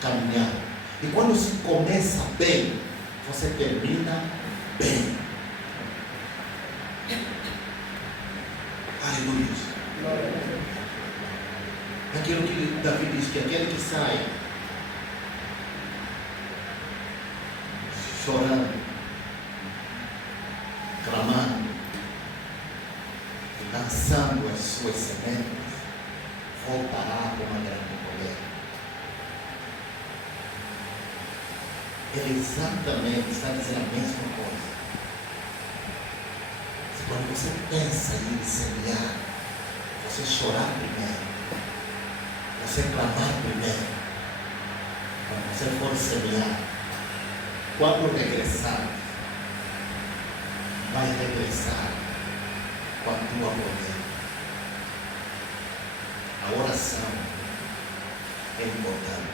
caminhar. E quando se começa bem, você termina bem. Aleluia. Aquilo que Davi diz, que aquele que sai chorando, clamando, lançando as suas sementes, voltará com uma grande poder. Ele exatamente está dizendo a mesma coisa. Quando você pensa em semear, você chorar primeiro, você clamar primeiro, quando você for semear, quando regressar, vai regressar com a tua poder. A oração é importante.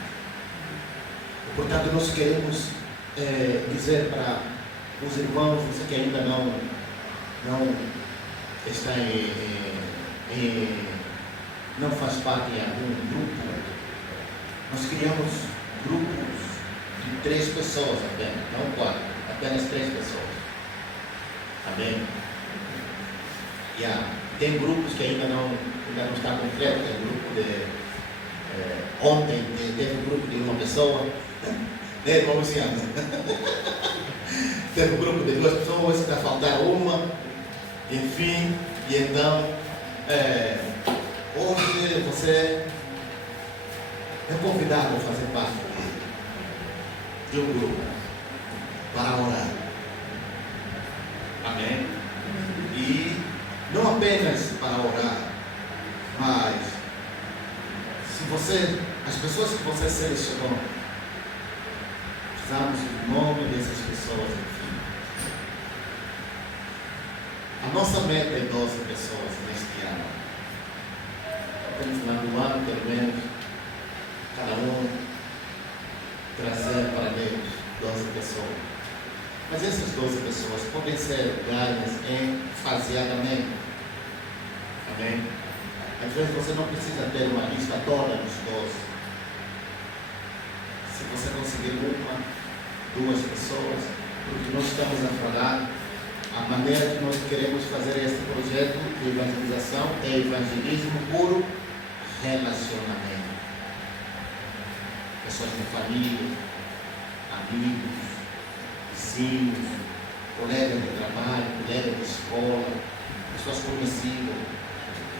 Portanto, nós queremos dizer para os irmãos, você que ainda não está não faz parte de algum grupo, nós criamos grupos de 3 pessoas apenas, não 4, apenas 3 pessoas. Amém? Tem grupos que ainda não está completo. Tem grupo de ontem teve um grupo de uma pessoa, né, irmão Luciano? Teve um grupo de 2 pessoas, está faltando uma, enfim, e então hoje você é convidado a fazer parte de um grupo para orar. Amém? E não apenas para orar, mas as pessoas que você selecionou, precisamos do nome dessas pessoas, enfim. A nossa meta é 12 pessoas neste ano. Até no final do ano, pelo menos, cada um trazer para Deus 12 pessoas. Mas essas 12 pessoas podem ser ganhas faseadamente. Amém? Às vezes você não precisa ter uma lista toda dos 12. Se você conseguir uma, 2 pessoas, porque nós estamos a falar, a maneira que nós queremos fazer este projeto de evangelização é evangelismo por relacionamento. Pessoas de família, amigos, vizinhos, colegas de trabalho, colegas de escola, pessoas conhecidas,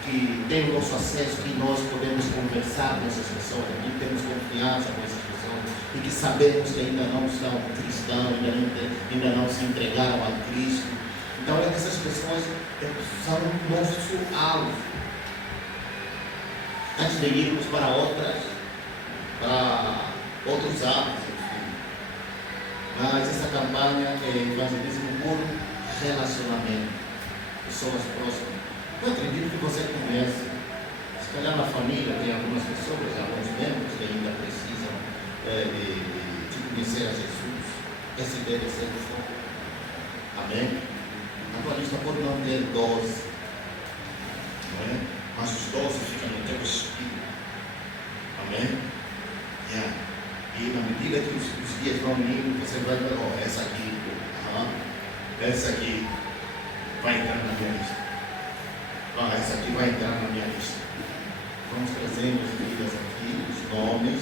que têm o nosso acesso, que nós podemos conversar com essas pessoas, que temos confiança com essas pessoas, e que sabemos que ainda não são cristãos, ainda não se entregaram a Cristo. Então, essas pessoas são o nosso alvo. Antes de irmos para outros hábitos, enfim. Mas essa campanha é evangelismo por relacionamento. Pessoas próximas. Eu acredito que você conhece. Se calhar na família tem algumas pessoas, alguns membros que ainda precisam de conhecer a Jesus. Esse deve ser o foco. Amém? A tua lista pode não ter 12, não é? Mas os 12 ficam no teu espírito. Amém? Yeah. E na medida que os dias vão indo, você vai ver, essa aqui vai entrar na minha lista. Essa aqui vai entrar na minha lista. Vamos trazendo as vidas aqui, os nomes,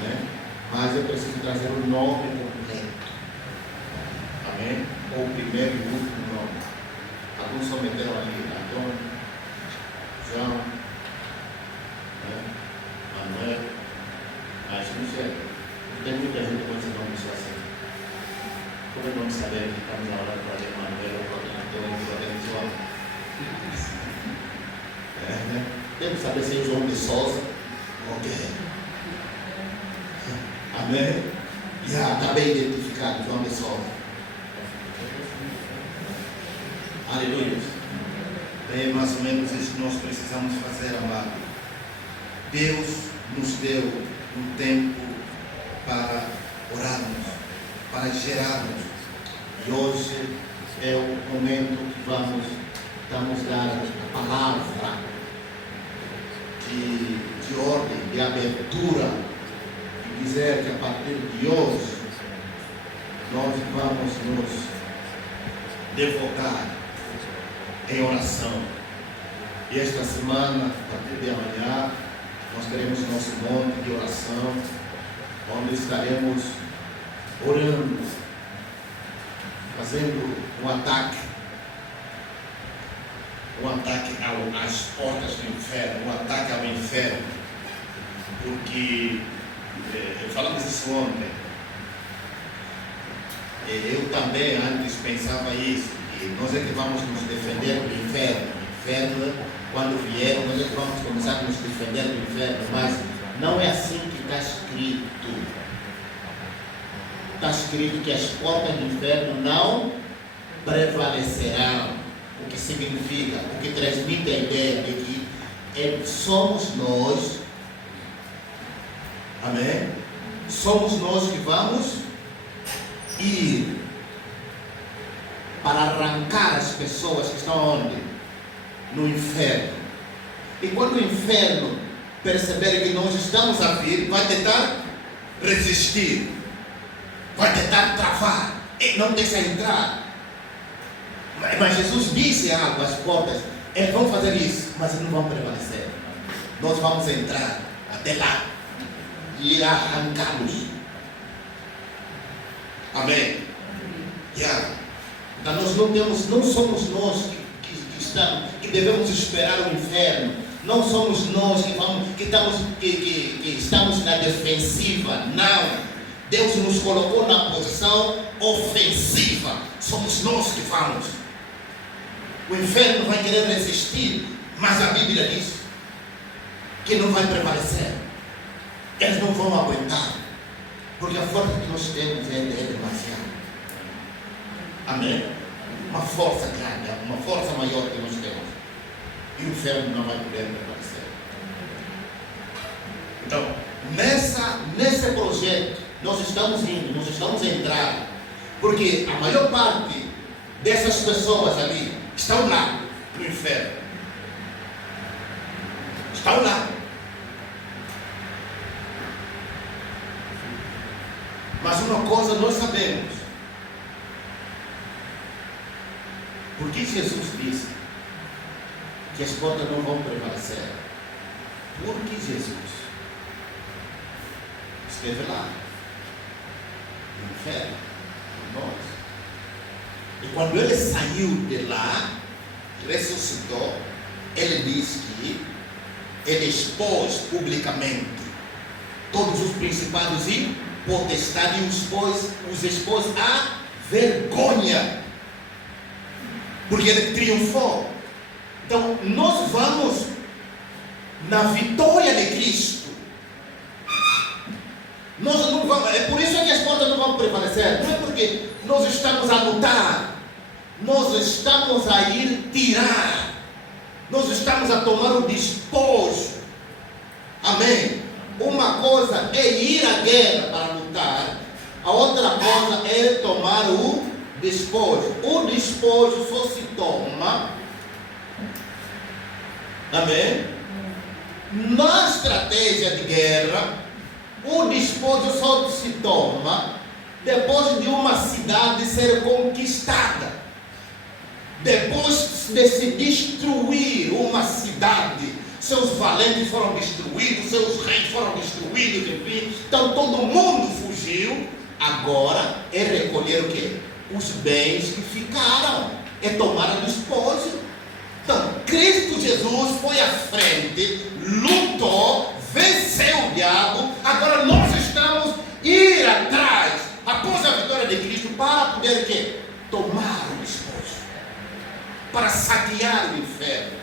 né? Mas eu preciso trazer o nome completo. Amém? Ou o primeiro e o último nome. Alguns só meteram ali, Antônio, João, né? Manuel, mas não chega. Tem muita gente com esse nome só assim. Como é vamos saber que estamos na hora para ler Manuel, ou para Antônio, ou para João? Né? Temos que saber se é João de Souza ou quem. Amém? Já está bem identificado, João de Souza. Aleluia. É mais ou menos isso que nós precisamos fazer, amado. Deus nos deu um tempo para orarmos, para gerarmos. E hoje é o momento que vamos dar a palavra de ordem, de abertura, e dizer que a partir de hoje nós vamos nos devotar em oração. E esta semana, a partir de amanhã, nós teremos nosso monte de oração, onde estaremos orando, fazendo um ataque às portas do inferno, um ataque ao inferno, porque falamos isso ontem. Eu também antes pensava isso, que nós é que vamos nos defender do inferno. O inferno, quando vier, nós é que vamos começar a nos defender do inferno, mas não é assim que está escrito. Está escrito que as portas do inferno não prevalecerão. O que significa, o que transmite a ideia de que somos nós, amém? Somos nós que vamos ir para arrancar as pessoas que estão onde? No inferno. E quando o inferno perceber que nós estamos a vir, vai tentar resistir, vai tentar travar, e não deixa entrar. Mas Jesus disse algo às portas: eles vão fazer isso, mas eles não vão prevalecer. Nós vamos entrar até lá e arrancá-los. Amém? Yeah. Então não somos nós que devemos esperar o inferno. Não somos nós que estamos na defensiva. Não. Deus nos colocou na posição ofensiva. Somos nós que vamos. O inferno vai querer resistir, mas a Bíblia diz que não vai prevalecer. Eles não vão aguentar, porque a força que nós temos é demasiada. Amém? uma força grande, uma força maior que nós temos. E o inferno não vai poder prevalecer. Então, nesse projeto, nós estamos indo, nós estamos a entrar, porque a maior parte dessas pessoas ali estão lá no inferno. Estão lá. Mas uma coisa nós sabemos. Porque Jesus disse que as portas não vão prevalecer? Porque Jesus esteve lá no inferno por nós. E quando ele saiu de lá, ressuscitou, ele disse que ele expôs publicamente todos os principados e potestades e os expôs à vergonha, porque ele triunfou. Então nós vamos na vitória de Cristo. Nós não vamos, é por isso que as portas não vão prevalecer. Não é porque nós estamos a lutar, nós estamos a ir tirar, nós estamos a tomar o despojo. Amém? Uma coisa é ir à guerra para lutar, a outra coisa é tomar o despojo. O despojo só se toma, amém? Na estratégia de guerra, o despojo só se toma depois de uma cidade ser conquistada. Depois de se destruir uma cidade, seus valentes foram destruídos, seus reis foram destruídos, enfim. Então todo mundo fugiu. Agora é recolher o quê? Os bens que ficaram. É tomar o despojo. Então, Cristo Jesus foi à frente, lutou, venceu o diabo. Agora nós estamos ir atrás, após a vitória de Cristo, para poder o quê? Tomar o despojo, para saquear o inferno.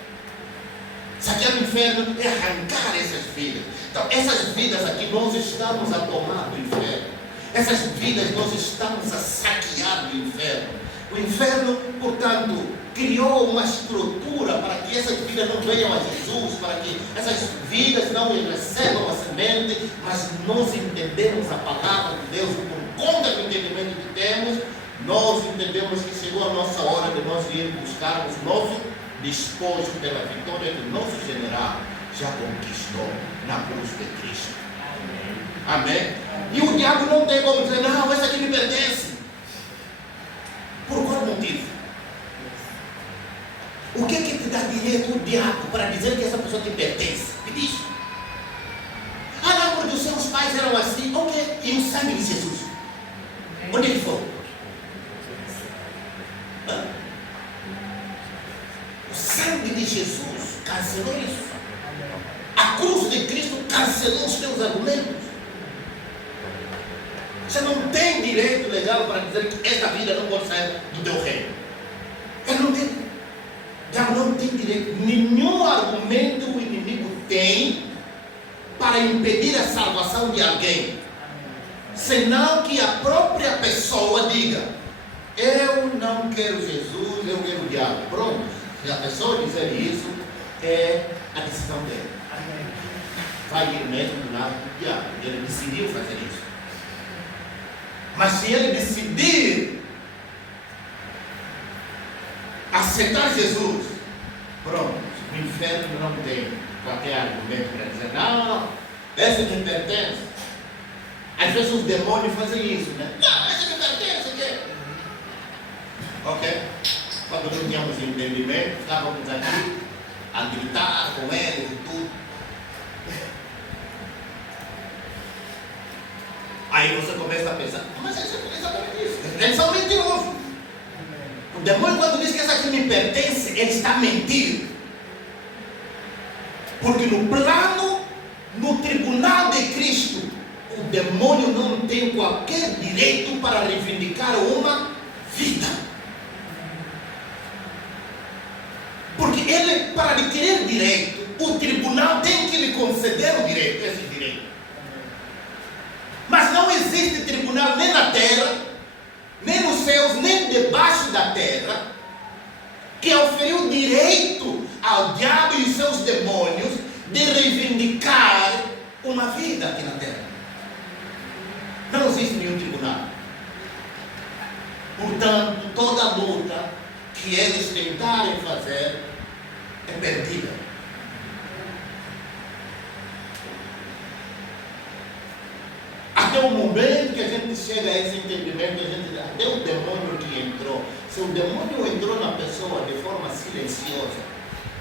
Saquear o inferno é arrancar essas vidas. Então, essas vidas aqui nós estamos a tomar do inferno. Essas vidas nós estamos a saquear do inferno. O inferno, portanto, criou uma estrutura para que essas vidas não venham a Jesus, para que essas vidas não recebam a semente, mas nós entendemos a palavra de Deus, por conta do entendimento que temos, nós entendemos que chegou a nossa hora de nós ir buscarmos nosso despojo pela vitória que o nosso general já conquistou na cruz de Cristo. Amém? E o diabo não tem como dizer, não, essa aqui me pertence. Por qual motivo? O que é que te dá direito o diabo para dizer que essa pessoa te pertence? Me diz. Ah, não, porque os seus pais eram assim. Ok. E o sangue de Jesus? Onde ele foi? O sangue de Jesus cancelou isso. A cruz de Cristo cancelou os teus argumentos. Você não tem direito legal para dizer que esta vida não pode sair do teu reino. Ele não tem. O diabo não tem direito. Nenhum argumento o inimigo tem para impedir a salvação de alguém, senão que a própria pessoa diga: eu não quero Jesus, eu quero o diabo. Pronto. Se a pessoa dizer isso, é a decisão dele. Vai ir mesmo do lado do diabo. Ele decidiu fazer isso. Mas se ele decidir aceitar Jesus, pronto, o inferno não tem qualquer argumento para dizer, não, essa me pertence. Às vezes os demônios fazem isso, né? Não, essa me pertence, o quê? Ok? Quando não tínhamos entendimento, estávamos aqui a gritar com eles e tudo. Aí você começa a pensar, mas é exatamente isso. Eles são mentirosos. O demônio, quando diz que essa aqui me pertence, ele está mentindo. Porque no plano, no tribunal de Cristo, o demônio não tem qualquer direito para reivindicar uma vida. Porque ele, para adquirir direito, o tribunal tem que lhe conceder o direito, esse direito. Mas não existe tribunal nem na terra, nem nos céus, nem debaixo da terra, uma vida aqui na terra. Não existe nenhum tribunal. Portanto, toda luta que eles tentarem fazer é perdida. Até o momento que a gente chega a esse entendimento, até o demônio que entrou, se o demônio entrou na pessoa de forma silenciosa,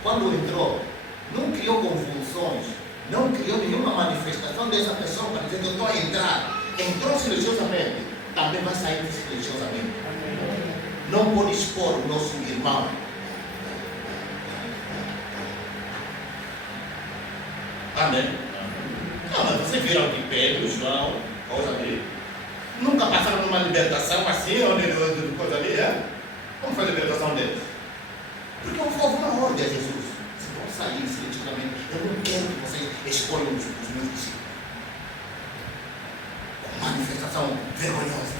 quando entrou, não criou convulsões, não criou nenhuma manifestação dessa pessoa para dizer que eu estou a entrar. Entrou silenciosamente, também vai sair silenciosamente. Não pode expor o nosso irmão. Amém? Não, mas vocês viram que Pedro, João, coisa ali, nunca passaram numa libertação assim, onde coisa ali, é? Como foi a libertação deles? Porque houve uma ordem a Jesus. Vocês vão sair silenciosamente. Eu não quero que vocês escolham os meus discípulos. Uma manifestação vergonhosa.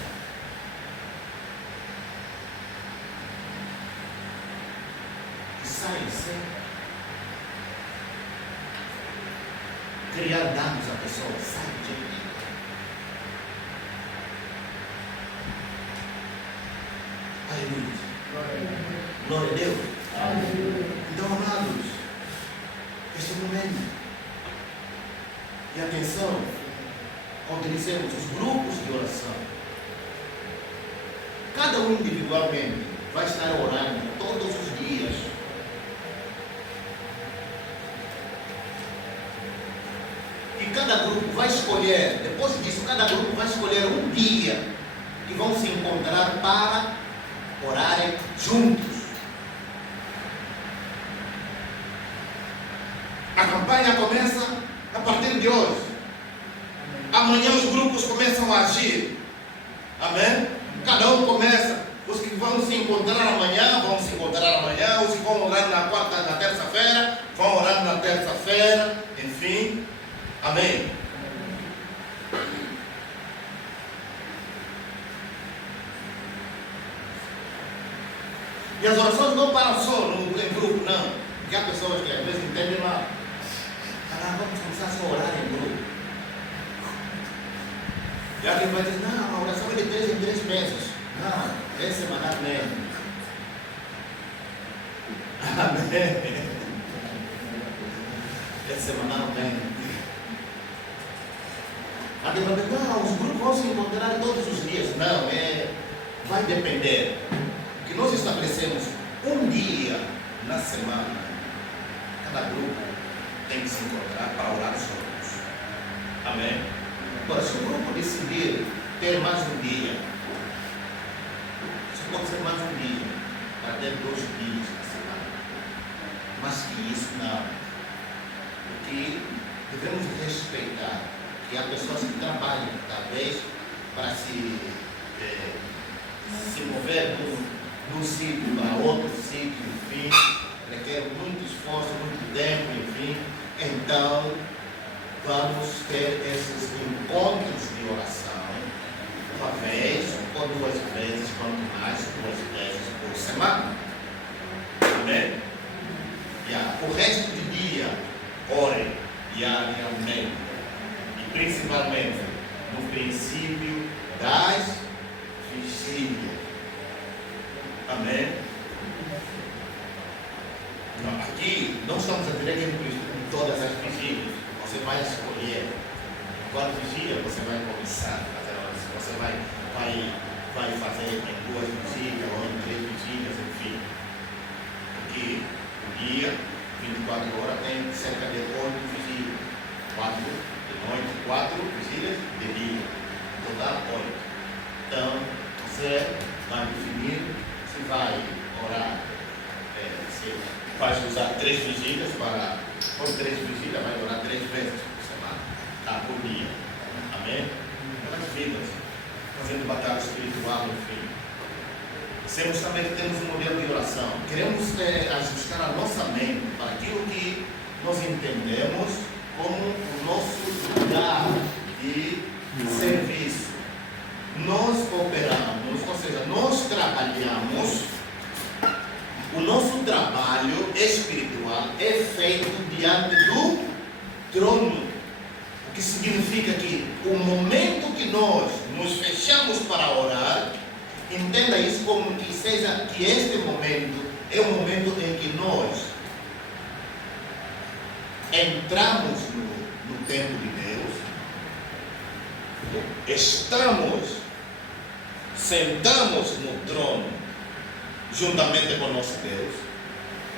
E saem sem criar danos à pessoa. Sai de mim. Aleluia. Glória a Deus. Então, amados, este momento. E atenção, quando dizemos os grupos de oração, cada um individualmente vai estar orando todos os dias. E cada grupo vai escolher, depois disso, cada grupo vai escolher um dia que vão se encontrar para orarem juntos. A campanha começa a partir de hoje. Amanhã os grupos começam a agir. Amém? Cada um começa. Os que vão se encontrar amanhã, vão se encontrar amanhã. Os que vão orar na terça-feira, vão orar na terça-feira. Enfim. Amém? E as orações não param só em grupo, não. Porque há pessoas que às vezes entendem mal. Vamos começar a orar em grupo. E alguém vai dizer, não, a oração é de 3 em 3 meses. Não, 3 semanalmente. Amém. É semanalmente. Alguém vai dizer, não, os grupos vão se encontrar todos os dias. Não, vai depender. Que nós estabelecemos um dia na semana. Cada grupo tem que se encontrar para orar juntos. Amém? Agora, se o grupo decidir ter mais um dia, isso pode ser mais um dia, para ter 2 dias na semana. Mas que isso não. Porque devemos respeitar que há pessoas que trabalham, talvez, para se mover de um sítio para outro sítio, enfim, requer muito esforço, muito tempo, enfim. Então, vamos ter esses encontros de oração, uma vez ou 2 vezes, quanto mais, 2 vezes por semana. Amém? O resto do dia, ore diariamente. E principalmente, no princípio das vigílias. Amém? Não, aqui não estamos a dizer que todas as vigílias, você vai escolher qual vigília você vai começar a fazer oração. Você vai fazer em 2 vigílias ou em 3 vigílias, enfim. Porque o dia, 24 horas, tem cerca de 8 vigílias. 4 de noite, 4 vigílias de dia. Total 8. Então, você vai definir se vai orar, se vai usar 3 vigílias para. Por 3 vigílias, vai orar 3 vezes por semana, por dia. Amém? Pelas vidas, fazendo batalha espiritual, enfim. Temos um modelo de oração. Queremos ajustar a nossa mente para aquilo que nós entendemos como o nosso lugar de serviço. Nós operamos, ou seja, nós trabalhamos. O nosso trabalho espiritual é feito diante do trono. Porque significa que o momento que nós nos fechamos para orar, entenda isso como que seja que este momento é o momento em que nós entramos no templo de Deus, sentamos no trono juntamente com nosso Deus,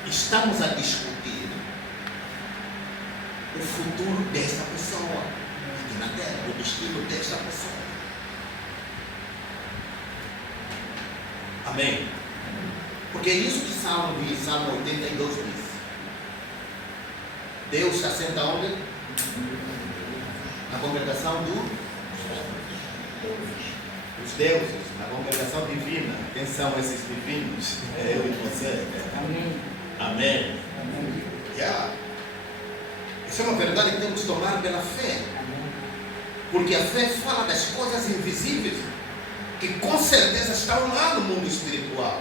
estamos a discutir o futuro desta pessoa aqui na terra, o destino desta pessoa. Amém? Porque é isso que Salmo 82 diz. Deus se assenta onde? Na congregação dos deuses, na congregação divina. Quem são esses divinos? É eu e você. Amém. Amém. Yeah. Isso é uma verdade que temos que tomar pela fé. Porque a fé fala das coisas invisíveis que com certeza estão lá no mundo espiritual.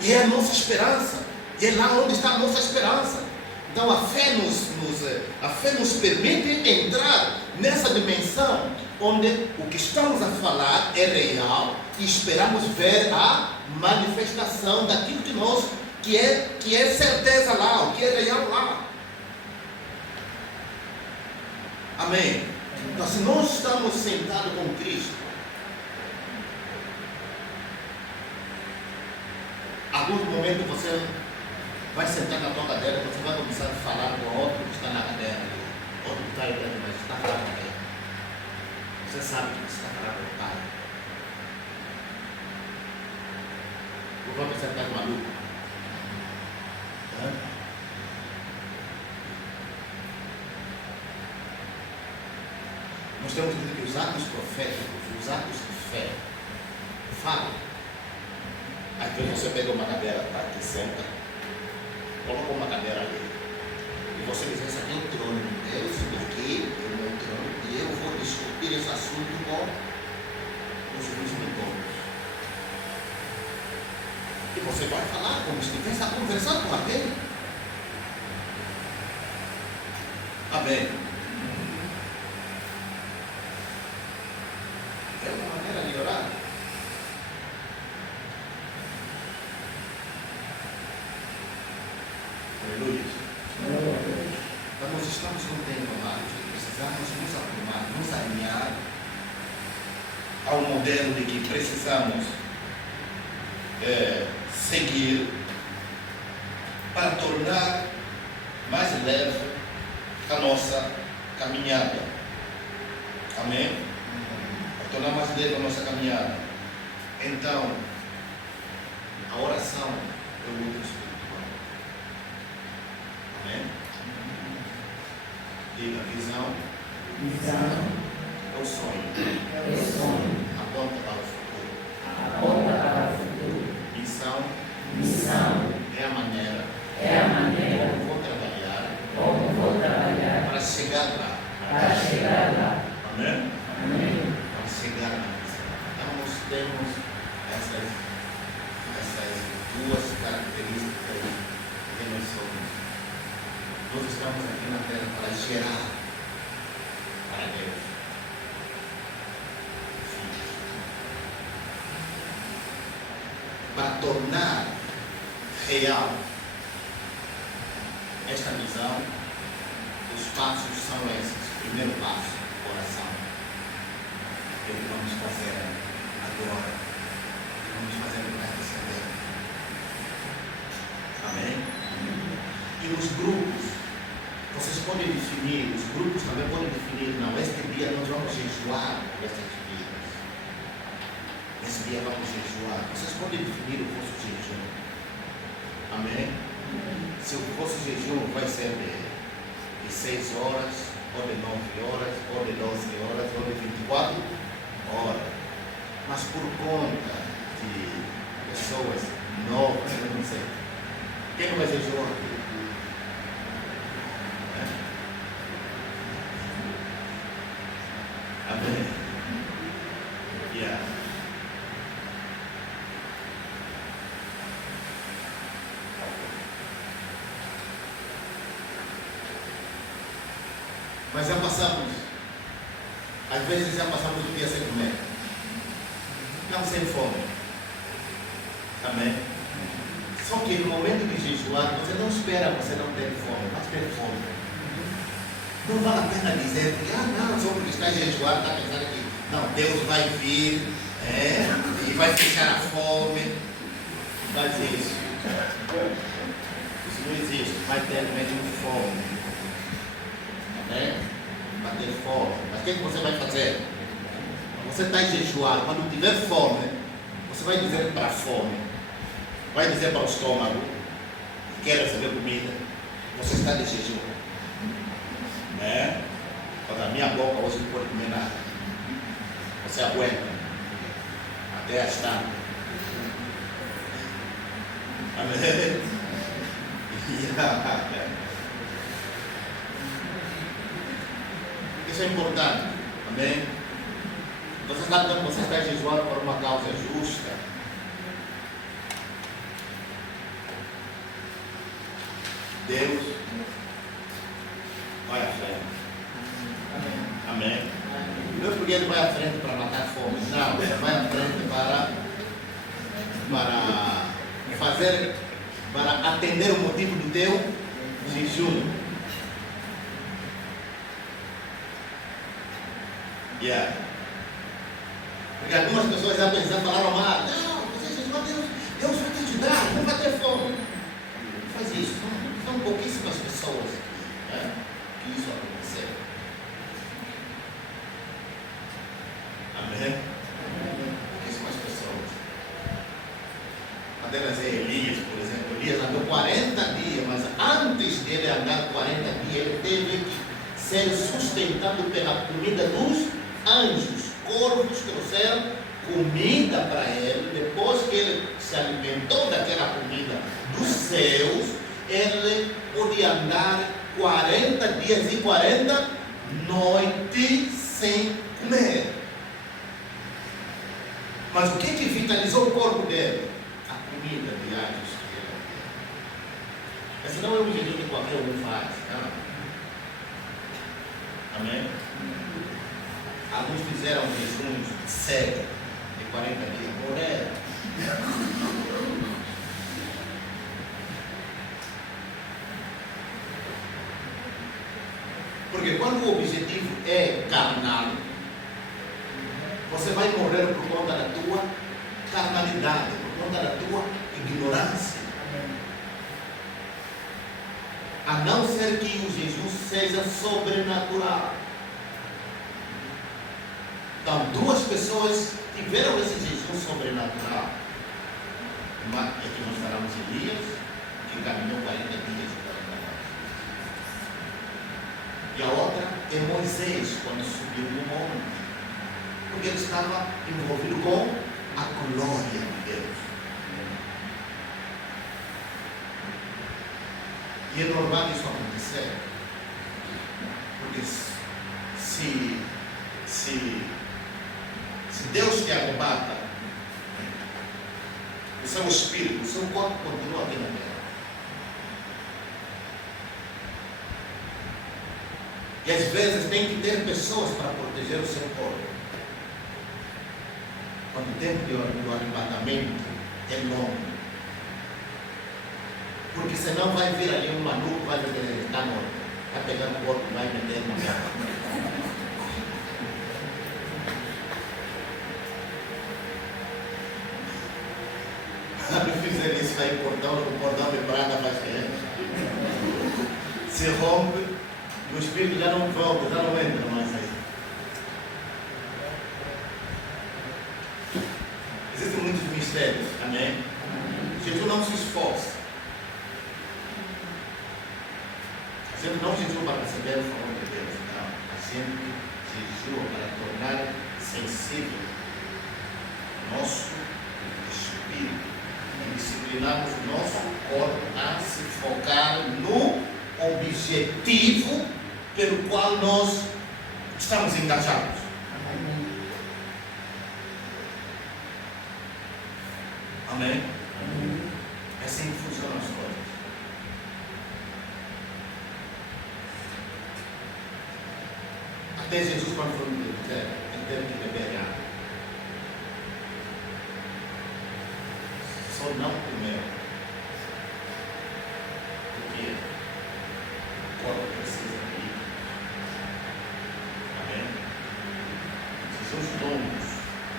E é a nossa esperança. E é lá onde está a nossa esperança. Então a fé nos permite entrar nessa dimensão onde o que estamos a falar é real e esperamos ver a manifestação daquilo que é certeza lá, o que é real lá. Amém? Então, se nós estamos sentados com Cristo, algum momento você vai sentar na tua cadeira, você vai começar a falar com outro que está na cadeira, outro que está aí dentro, mas está falando com ele. Você sabe que você está falando com o Pai. Ou vai pensar que está maluco? Nós temos que dizer que os atos proféticos, os atos de fé, falam. Aí você pega uma cadeira, tá, que senta, coloca uma cadeira ali. E você diz, esse aqui é o trono de Deus, porque é o meu trono, e eu vou discutir esse assunto com os juízes de todos. E você vai falar como se estivesse conversando com alguém. Amém. É uma maneira de orar. Aleluia. Então nós estamos num tempo, amados, que precisamos nos arrumar, nos alinhar ao modelo de que precisamos seguir para tornar mais leve a nossa caminhada. Amém? Para tornar mais leve a nossa caminhada. Então, a oração é o único espiritual. Amém? Diga, visão é o sonho. Aponta para o futuro. Missão é a maneira como vou trabalhar para chegar lá. Amém? Para chegar lá. Então nós temos essas duas características que nós somos. Nós estamos aqui na terra para gerar para Deus. Para tornar real esta visão, os passos são esses. Primeiro passo, oração. É o que vamos fazer agora. Vamos fazer durante esse tempo. Amém? E os grupos, vocês podem definir, os grupos também podem definir, não, este dia nós vamos jejuar estas vidas. Esse dia vamos jejuar. Vocês podem definir o vosso jejum. Amém? Se o vosso jejum vai ser de 6 horas, ou de 9 horas, ou de 12 horas, ou de 24 horas. Mas por conta de pessoas novas, eu não sei. Quem não vai jejuar aqui? Amém? Yeah. Mas já passamos Às vezes já passamos o dia sem comer. Não sem fome. Amém? Só que no momento de jejuar, você não espera você não ter fome, mas ter fome. Não vale a pena dizer que, não, só porque está a jejuar, está pensando que, não, Deus vai vir, e vai fechar a fome. Não faz isso. Isso não existe. Vai ter mesmo fome. Amém? Vai ter fome. Mas o que você vai fazer? Você está em jejuar, quando tiver fome, você vai dizer para a fome, vai dizer para o estômago, que quer receber comida, você está de jejum. Mas a minha boca hoje não pode comer nada. Você aguenta até as tantas. Amém? Isso é importante. Amém? Você sabe quando você está jejuando por uma causa justa, Deus vai à frente. Amém? Não é porque Ele vai à frente para matar fome. Não, Ele vai à frente para fazer, para atender o motivo do teu jejum. Porque algumas pessoas já pensaram, falaram mal, não, você jejua, Deus vai te ajudar, não vai ter fome. Não faz isso, são pouquíssimas pessoas que isso aconteceu. Amém? Pouquíssimas pessoas. Uma delas é Elias, por exemplo. Elias andou 40 dias, mas antes dele andar 40 dias, ele teve que ser sustentado pela comida dos anjos. Corvos trouxeram comida para ele. Depois que ele se alimentou daquela comida dos céus, ele podia andar 40 dias e 40 noites sem comer. Mas o que vitalizou o corpo dele? A comida de anjos que ele havia. Esse não é um jejum que qualquer um faz. Não. Amém? Alguns fizeram jejuns cego de 40 dias, morreram. Porque quando o objetivo é carnal, você vai morrer por conta da tua carnalidade, por conta da tua ignorância. A não ser que o jejum seja sobrenatural. Então, duas pessoas tiveram esse jejum sobrenatural. Uma é que nós falamos de Elias, que caminhou 40 dias e 40 noites. E a outra é Moisés, quando subiu no monte. Porque ele estava envolvido com a glória de Deus. E é normal isso acontecer. Porque se Deus te arrebata, o seu espírito, o seu corpo continua aqui na terra. E às vezes tem que ter pessoas para proteger o seu corpo. Quando o tempo do arrebatamento é longo. Porque senão vai vir ali um maluco, vai dizer, ele está morto. Vai pegar o corpo, vai meter na terra. Sabe, fizer isso aí, o cordão de prata faz tempo. Se rompe, o espírito já não volta, já não entra mais aí. Existem muitos mistérios, amém? Jesus não se esforça. A gente não jejua para receber o favor de Deus, não. A gente jejua para tornar sensível nosso espírito. Disciplinarmos o nosso corpo a se focar no objetivo pelo qual nós estamos engajados. Amém? É assim que funcionam as coisas. Até Jesus, quando foi Teve que beber água. Só não comeu. Porque o corpo precisa de ir. Amém? Jesus dons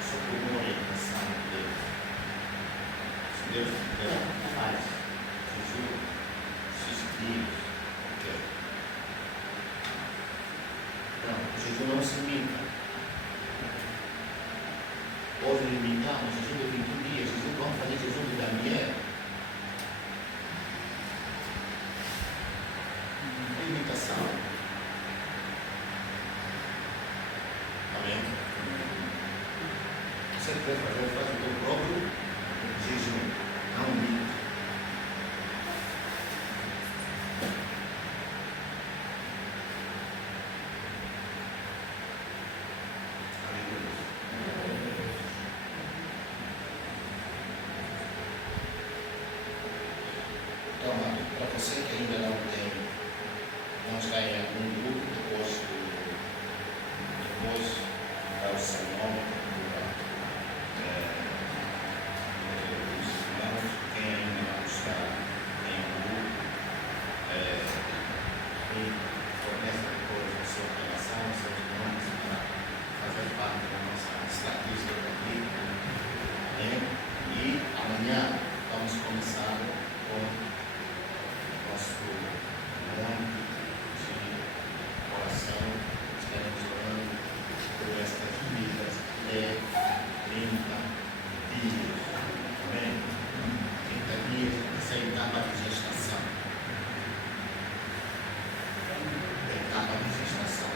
só por uma orientação de Deus. Se Deus quiser, faz. Jesus, esses dias, ok. Não, Jesus não se imita. Hoje imitamos Jesus de 21 dias. Jesus, vamos fazer Jesus de Daniel. Imitação. Amém? Você quer fazer, faz o teu próprio jejum. Não imita. Para você que ainda não está em algum grupo, depois dá o seu nome, os irmãos, quem ainda não está em um grupo, e fornece depois a sua relação, os seus nomes, para fazer parte da nossa estatística aqui. E amanhã vamos começar com nosso monte de oração. Estaremos orando por estas vidas de 30 dias. Amém? 30 dias dessa etapa de gestação. Etapa de gestação.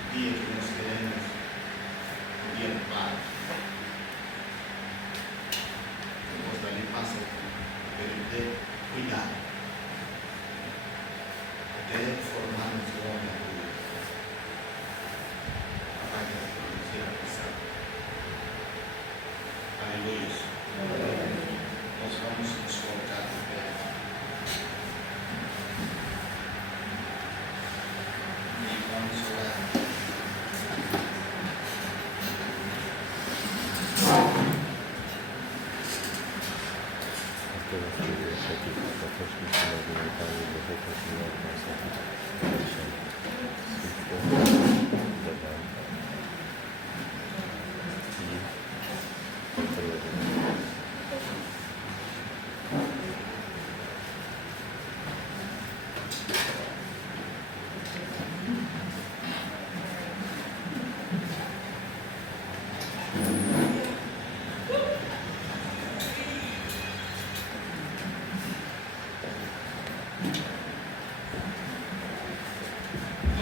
O dia que nós queremos, o dia do Pai. Ali passa o período de cuidar, até formarmos o homem adulto, capaz de produzir a missão. Aleluia. Nós vamos nos colocar de pé e vamos orar.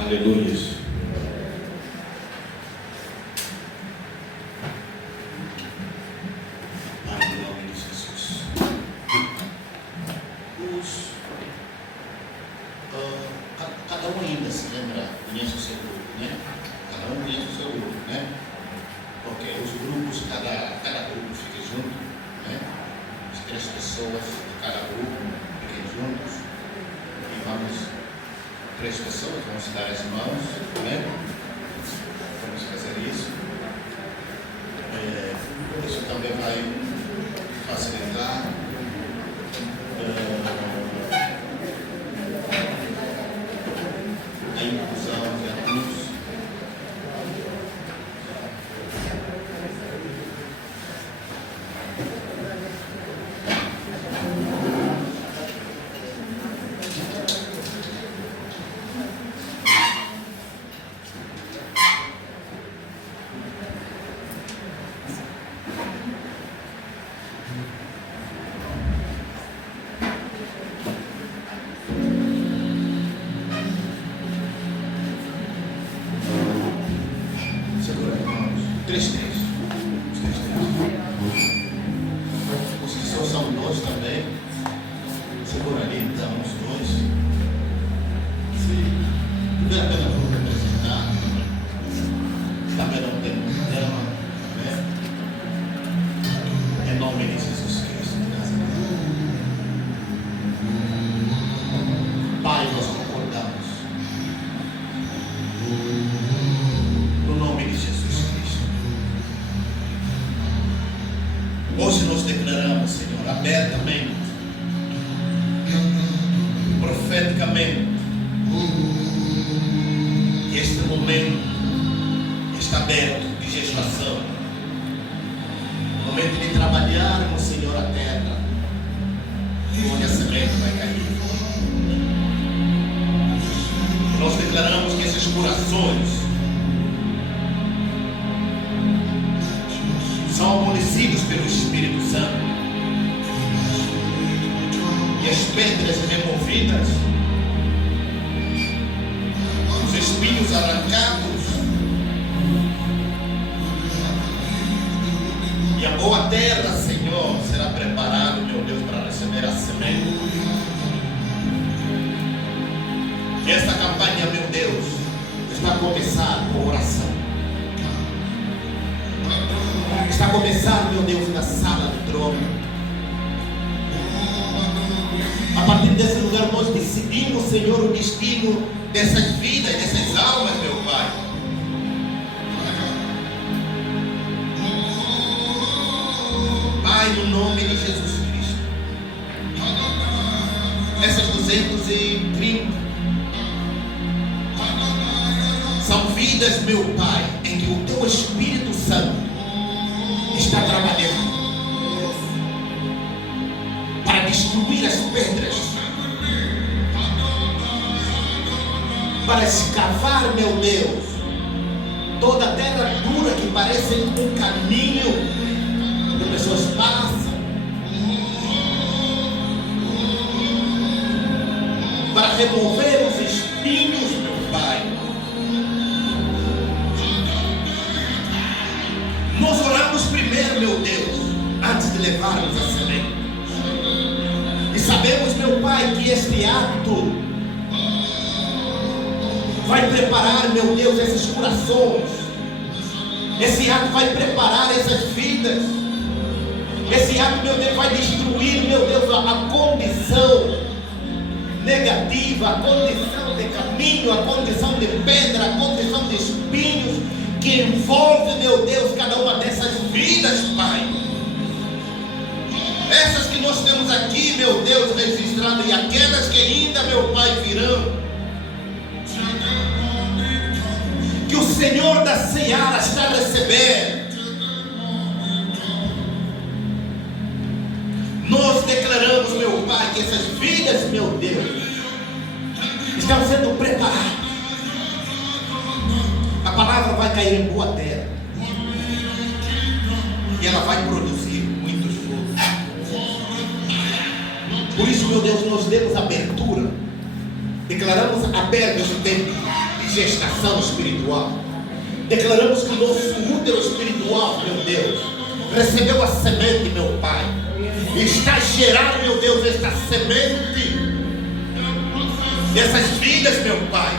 Aleluia. Pai, em nome de Jesus. Cada um ainda se lembra, conhece o seu grupo, né? Cada um conhece o seu grupo, né? Porque os grupos, cada grupo fica junto, né? As 3 pessoas de cada grupo fiquem juntos e vamos. 3 pessoas, vamos dar as mãos, né? Vamos fazer isso. Isso também vai facilitar a inclusão de adultos. Os que são 2 também, segura ali então os 2. Se tiver a pena para representar, também não tem problema, né? Em nome de Jesus Cristo de Nazaré. Pai, nós concordamos momento está aberto de gestação, o momento de trabalharmos, Senhor, a terra, onde a semente vai cair. Nós declaramos que esses corações são amolecidos pelo Espírito Santo e as pedras removidas, os espinhos arrancados e a boa terra, Senhor, será preparada, meu Deus, para receber a semente. Que esta campanha, meu Deus, está a começar com oração. Está a começar, meu Deus, na sala do trono. A partir desse lugar nós decidimos, Senhor, o destino dessas vidas, dessas almas, meu Pai. Pai, no nome de Jesus Cristo, essas 230 são vidas, meu Pai, em que o Teu Espírito Santo está trabalhando para destruir as pedras, para escavar, meu Deus, toda a terra dura que parece um caminho onde pessoas passam, para remover os espinhos, meu Pai. Nós oramos primeiro, meu Deus, antes de levarmos a semente. E sabemos, meu Pai, que este ato vai preparar, meu Deus, esses corações. Esse ato vai preparar essas vidas. Esse ato, meu Deus, vai destruir, meu Deus, a condição negativa, a condição de caminho, a condição de pedra, a condição de espinhos que envolve, meu Deus, cada uma dessas vidas, Pai. Essas que nós temos aqui, meu Deus, registradas, e aquelas que ainda, meu Pai, virão. Que o Senhor da Seara está recebendo. Nós declaramos, meu Pai, que essas vidas, meu Deus, estão sendo preparadas. A palavra vai cair em boa terra e ela vai produzir muitos frutos. Por isso, meu Deus, nós demos abertura, declaramos aberto esse tempo de gestação espiritual. Declaramos que o nosso útero espiritual, meu Deus, recebeu a semente, meu Pai, e está a gerar, meu Deus, esta semente dessas vidas, meu Pai,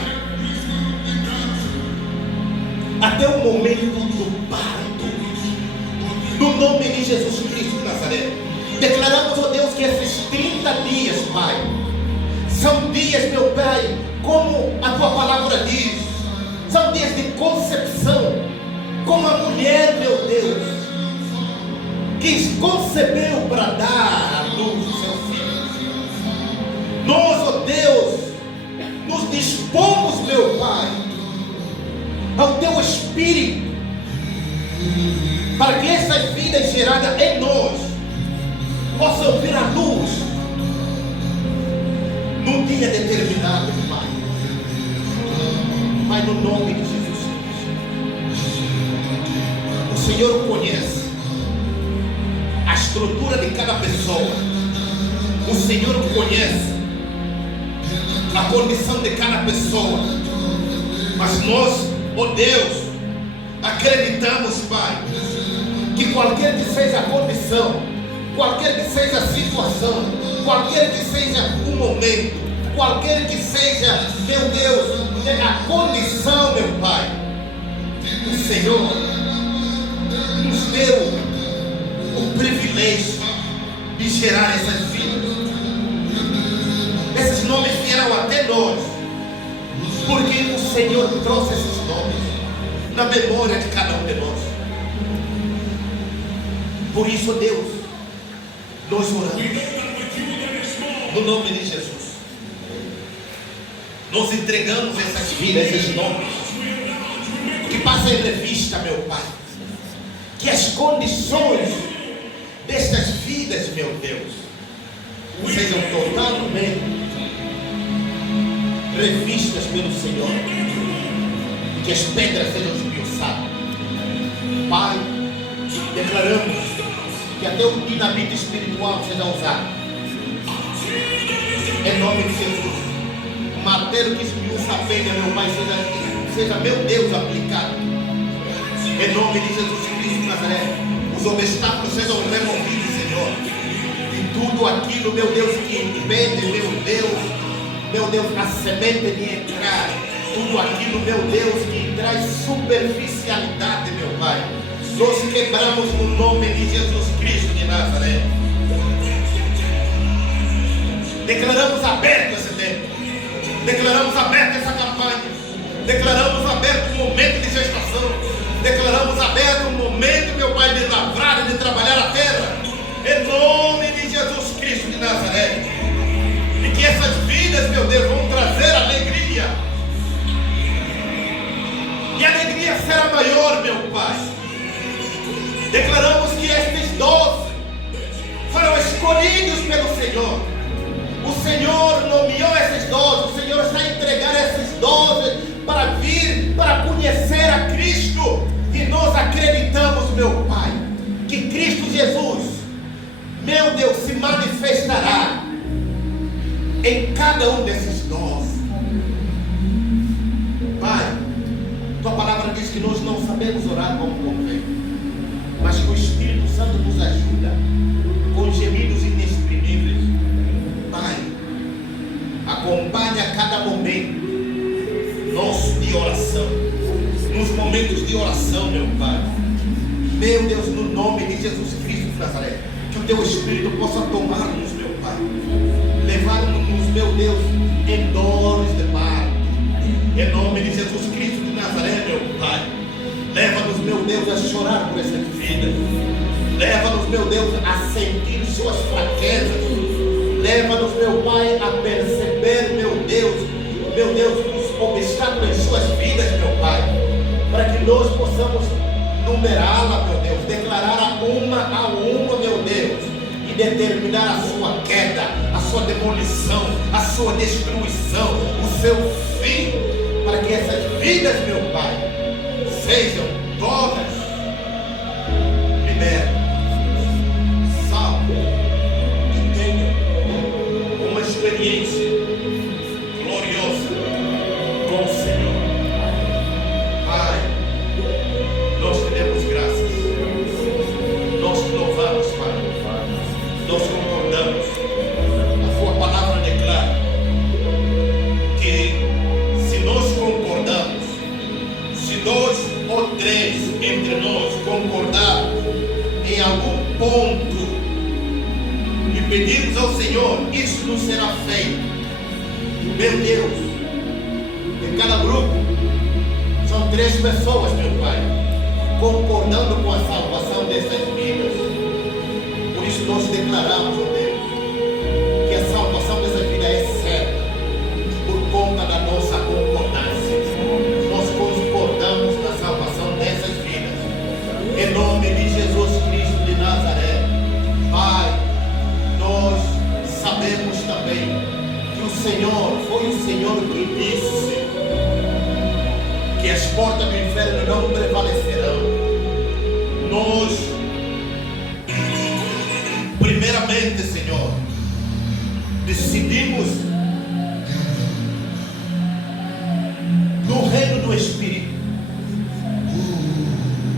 até o momento do parto, no nome de Jesus Cristo de Nazaré. Declaramos, ó Deus, que esses 30 dias, Pai, são dias, meu Pai, como a Tua palavra diz, são dias de concepção, como a mulher, meu Deus, que concebeu para dar à luz o seu filho. Nós, ó Deus, nos dispomos, meu Pai, ao Teu Espírito, para que essas vidas geradas em nós possam vir à luz num dia determinado, Pai. Pai, no nome de Jesus Cristo, o Senhor conhece a estrutura de cada pessoa, o Senhor conhece a condição de cada pessoa, mas nós, ó Deus, acreditamos, Pai, que qualquer que seja a condição, qualquer que seja a situação, qualquer que seja o momento, qualquer que seja, meu Deus, a condição, meu Pai, o Senhor nos deu o privilégio de gerar essas vidas. Esses nomes vieram até nós, porque o Senhor trouxe esses nomes na memória de cada um de nós. Por isso, Deus, nós oramos no nome de Jesus. Nós entregamos essas vidas, esses nomes passa em revista, meu Pai, que as condições destas vidas, meu Deus, sejam totalmente revistas pelo Senhor, e que as pedras sejam esmiuçadas. Pai, declaramos que até o dinamite espiritual seja usado, em nome de Jesus. O martelo que esmiuça a pedra, meu Pai, seja meu Deus aplicado, em nome de Jesus Cristo de Nazaré. Os obstáculos sejam removidos, Senhor, e tudo aquilo, meu Deus, que impede, meu Deus, a semente de entrar, tudo aquilo, meu Deus, que traz superficialidade, meu Pai, nós quebramos no nome de Jesus Cristo de Nazaré. Declaramos aberto esse tempo, declaramos aberto essa campanha, declaramos aberto o momento de gestação, declaramos aberto o momento, meu Pai, de lavrar e de trabalhar a terra, em nome de Jesus Cristo de Nazaré. E que essas vidas, meu Deus, vão trazer alegria, e a alegria será maior, meu Pai. Declaramos que estes 12 foram escolhidos pelo Senhor. O Senhor nomeou esses 12, o Senhor está a entregar esses 12 para vir, para conhecer a Cristo. E nós acreditamos, meu Pai, que Cristo Jesus, meu Deus, se manifestará em cada um desses 12. Pai, tua palavra diz que nós não sabemos orar como convém, mas que o Espírito Santo nos ajuda com gemidos inexprimíveis. Pai, acompanha cada momento nosso de oração, nos momentos de oração, meu Pai. Meu Deus, no nome de Jesus Cristo de Nazaré, que o teu Espírito possa tomar-nos, meu Pai, levar-nos, meu Deus, em dores de parto, em nome de Jesus Cristo de Nazaré, meu Pai. Leva-nos, meu Deus, a chorar por essas vidas, leva-nos, meu Deus, a sentir suas fraquezas, leva-nos, meu Pai, a perceber, meu Deus, os obstáculos em suas vidas, meu Pai, para que nós possamos numerá-la, meu Deus, declarar a uma, meu Deus, e determinar a sua queda, a sua demolição, a sua destruição, o seu fim, para que essas vidas, meu Pai, sejam todas libertas, salvas, e tenham uma experiência gloriosa com o Senhor. Pai, nós te damos graças, nós te louvamos, Pai, nós concordamos. A tua palavra declara que se nós concordamos, se 2 ou 3 entre nós concordarmos em algum ponto e pedirmos ao Senhor, isso nos será feito. Meu Deus, em cada grupo são 3 pessoas, meu Pai, concordando com a salvação dessas vidas. Por isso nós declaramos, ó Deus, que a salvação dessa vida é certa, por conta da nossa concordância. Nós concordamos na salvação dessas vidas, em nome de Jesus Cristo de Nazaré. Pai, nós sabemos também que o Senhor, foi o Senhor que disse que as portas do inferno não prevalecerão. Nós, primeiramente, Senhor, decidimos no reino do Espírito.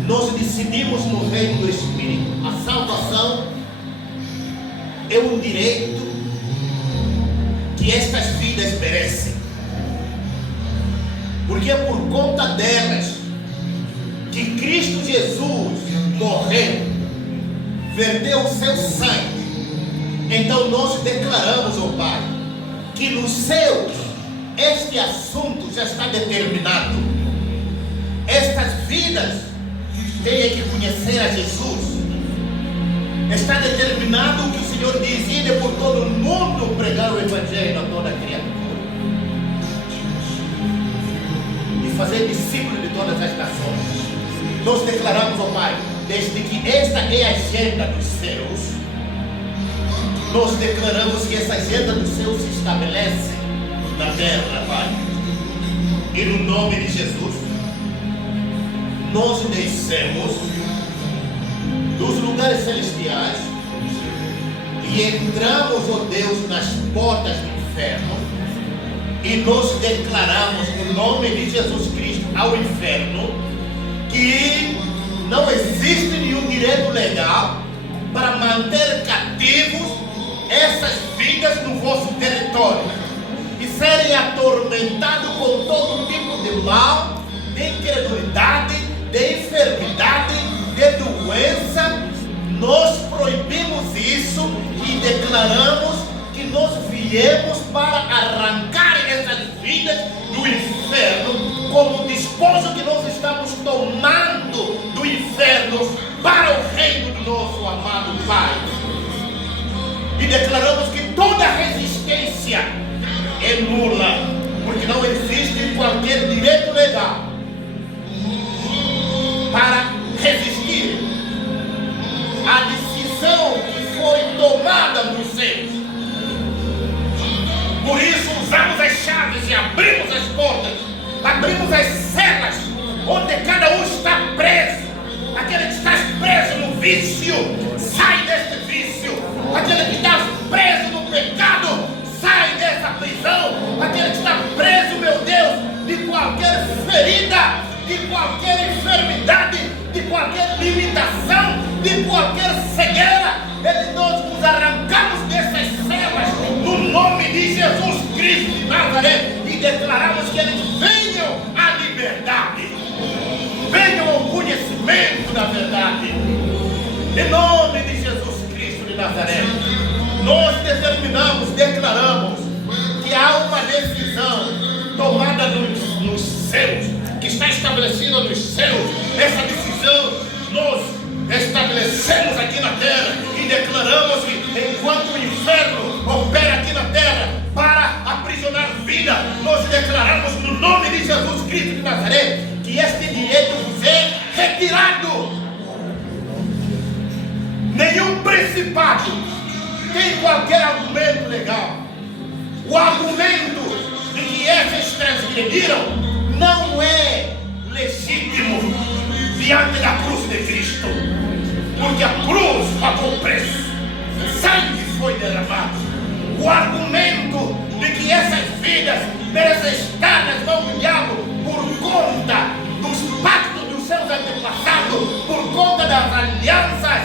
Nós decidimos no reino do Espírito. A salvação é um direito que estas vidas merecem, porque é por conta delas que Cristo Jesus morreu, verteu o seu sangue. Então nós declaramos, ó Pai, que nos céus este assunto já está determinado. Estas vidas têm que conhecer a Jesus. Está determinado o que o Senhor diz: ide por todo o mundo pregar o Evangelho a toda criatura. E fazer discípulos de todas as nações. Nós declaramos, ó Pai, desde que esta é a agenda dos céus, nós declaramos que essa agenda dos céus se estabelece na terra, Pai. E no nome de Jesus, nós descemos dos lugares celestiais e entramos, ó Deus, nas portas do inferno, e nós declaramos no nome de Jesus Cristo ao inferno que não existe nenhum direito legal para manter cativos essas vidas no vosso território e serem atormentados com todo tipo de mal, de incredulidade, de enfermidade, de doença. Nós proibimos isso e declaramos que nós viemos para arrancar essas vidas do inferno, como despojo que nós estamos tomando do inferno para o reino do nosso amado Pai. E declaramos que toda resistência é nula, porque não existe qualquer direito legal para resistir à decisão que foi tomada nos céus. Por isso usamos as chaves e abrimos as portas, abrimos as celas onde cada um está preso. Aquele que está preso no vício, sai deste vício. Aquele que está preso no pecado, sai dessa prisão. Aquele que está preso, meu Deus, de qualquer ferida, de qualquer enfermidade, de qualquer limitação, de qualquer cegueira, nós nos arrancamos dessas celas no nome de Jesus Cristo de Nazaré e declaramos que eles venham à liberdade, venham ao conhecimento da verdade. Em nome de Jesus Cristo de Nazaré, nós determinamos, declaramos que há uma decisão tomada nos céus, que está estabelecida nos céus. Essa decisão nós estabelecemos aqui na terra e declaramos que enquanto o inferno opera aqui na terra para aprisionar vida, nós declaramos no nome de Jesus Cristo de Nazaré que este direito vos é retirado. Nenhum principado tem qualquer argumento legal. O argumento de que esses transgrediram não é legítimo diante da cruz de Cristo, porque a cruz pagou o preço, o sangue foi derramado. O argumento de que essas vidas desestadas vão diabo por conta dos pactos dos seus antepassados, por conta das alianças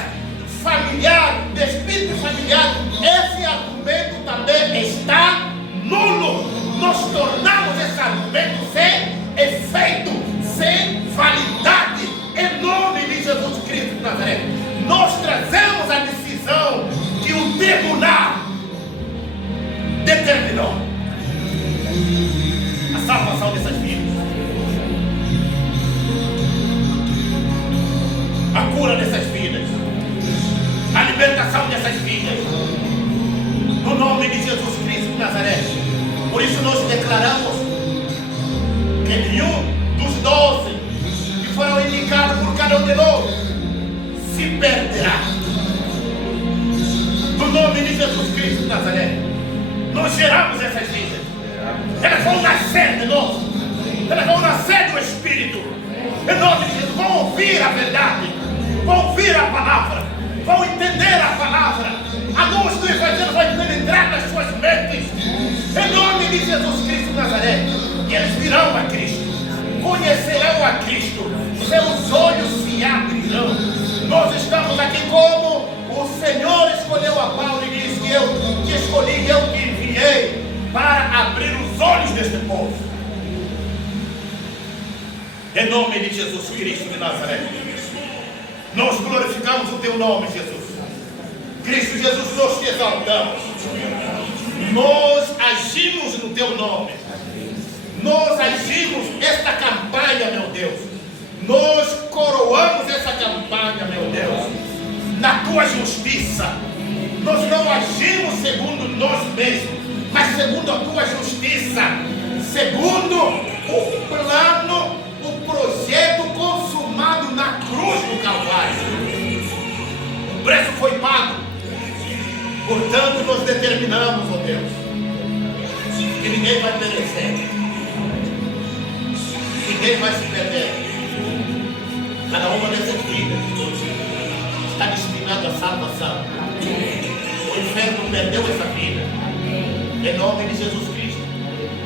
familiares, de espírito familiar, esse argumento também está nulo. Nós tornamos esse argumento sem efeito, sem validade, em nome de Jesus Cristo de Nazaré. Nós trazemos a decisão que o tribunal determinou: a salvação dessas vidas, a cura dessas vidas, a libertação dessas vidas, no nome de Jesus Cristo de Nazaré. Por isso nós declaramos que nenhum dos 12 que foram indicados por cada um de nós se perderá. No nome de Jesus Cristo de Nazaré, nós geramos essas vidas. Elas vão nascer de novo, elas vão nascer do Espírito. Em nome de Jesus, vão ouvir a verdade, vão ouvir a palavra, vão entender a palavra. A luz do Evangelho vai penetrar nas suas mentes. Em nome de Jesus Cristo de Nazaré, e eles virão a Cristo, conhecerão a Cristo, seus olhos se abrirão. Nós estamos aqui como o Senhor escolheu a Paulo e disse que eu te escolhi, eu te enviei para abrir os olhos deste povo. Em nome de Jesus Cristo de Nazaré, nós glorificamos o teu nome, Jesus. Cristo Jesus, nós te exaltamos. Nós agimos no teu nome. Nós agimos esta campanha, meu Deus. Nós coroamos essa campanha, meu Deus, na tua justiça. Nós não agimos segundo nós mesmos, mas segundo a tua justiça, segundo o plano determinamos, ó Deus, que ninguém vai perecer, ninguém vai se perder. Cada uma dessas vidas está destinada à salvação. O inferno perdeu essa vida, em nome de Jesus Cristo.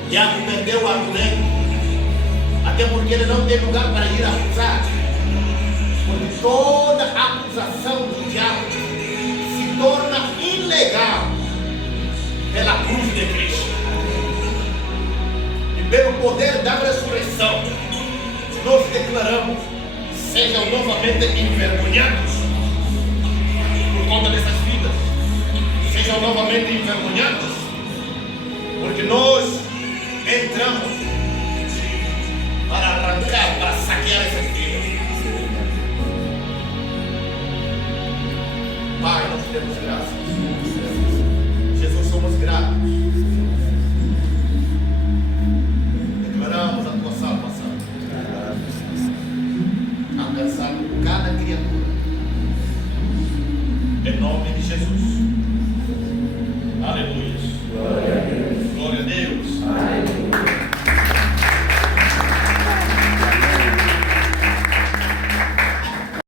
Diabo perdeu o argumento, até porque ele não tem lugar para ir acusar, porque toda acusação do diabo se torna ilegal pela cruz de Cristo e pelo poder da ressurreição. Nós declaramos: sejam novamente envergonhados por conta dessas vidas, sejam novamente envergonhados, porque nós entramos para arrancar, para saquear essas vidas. Pai, nós te damos graças. Jesus, somos gratos. Declaramos a tua salvação, alcançando cada criatura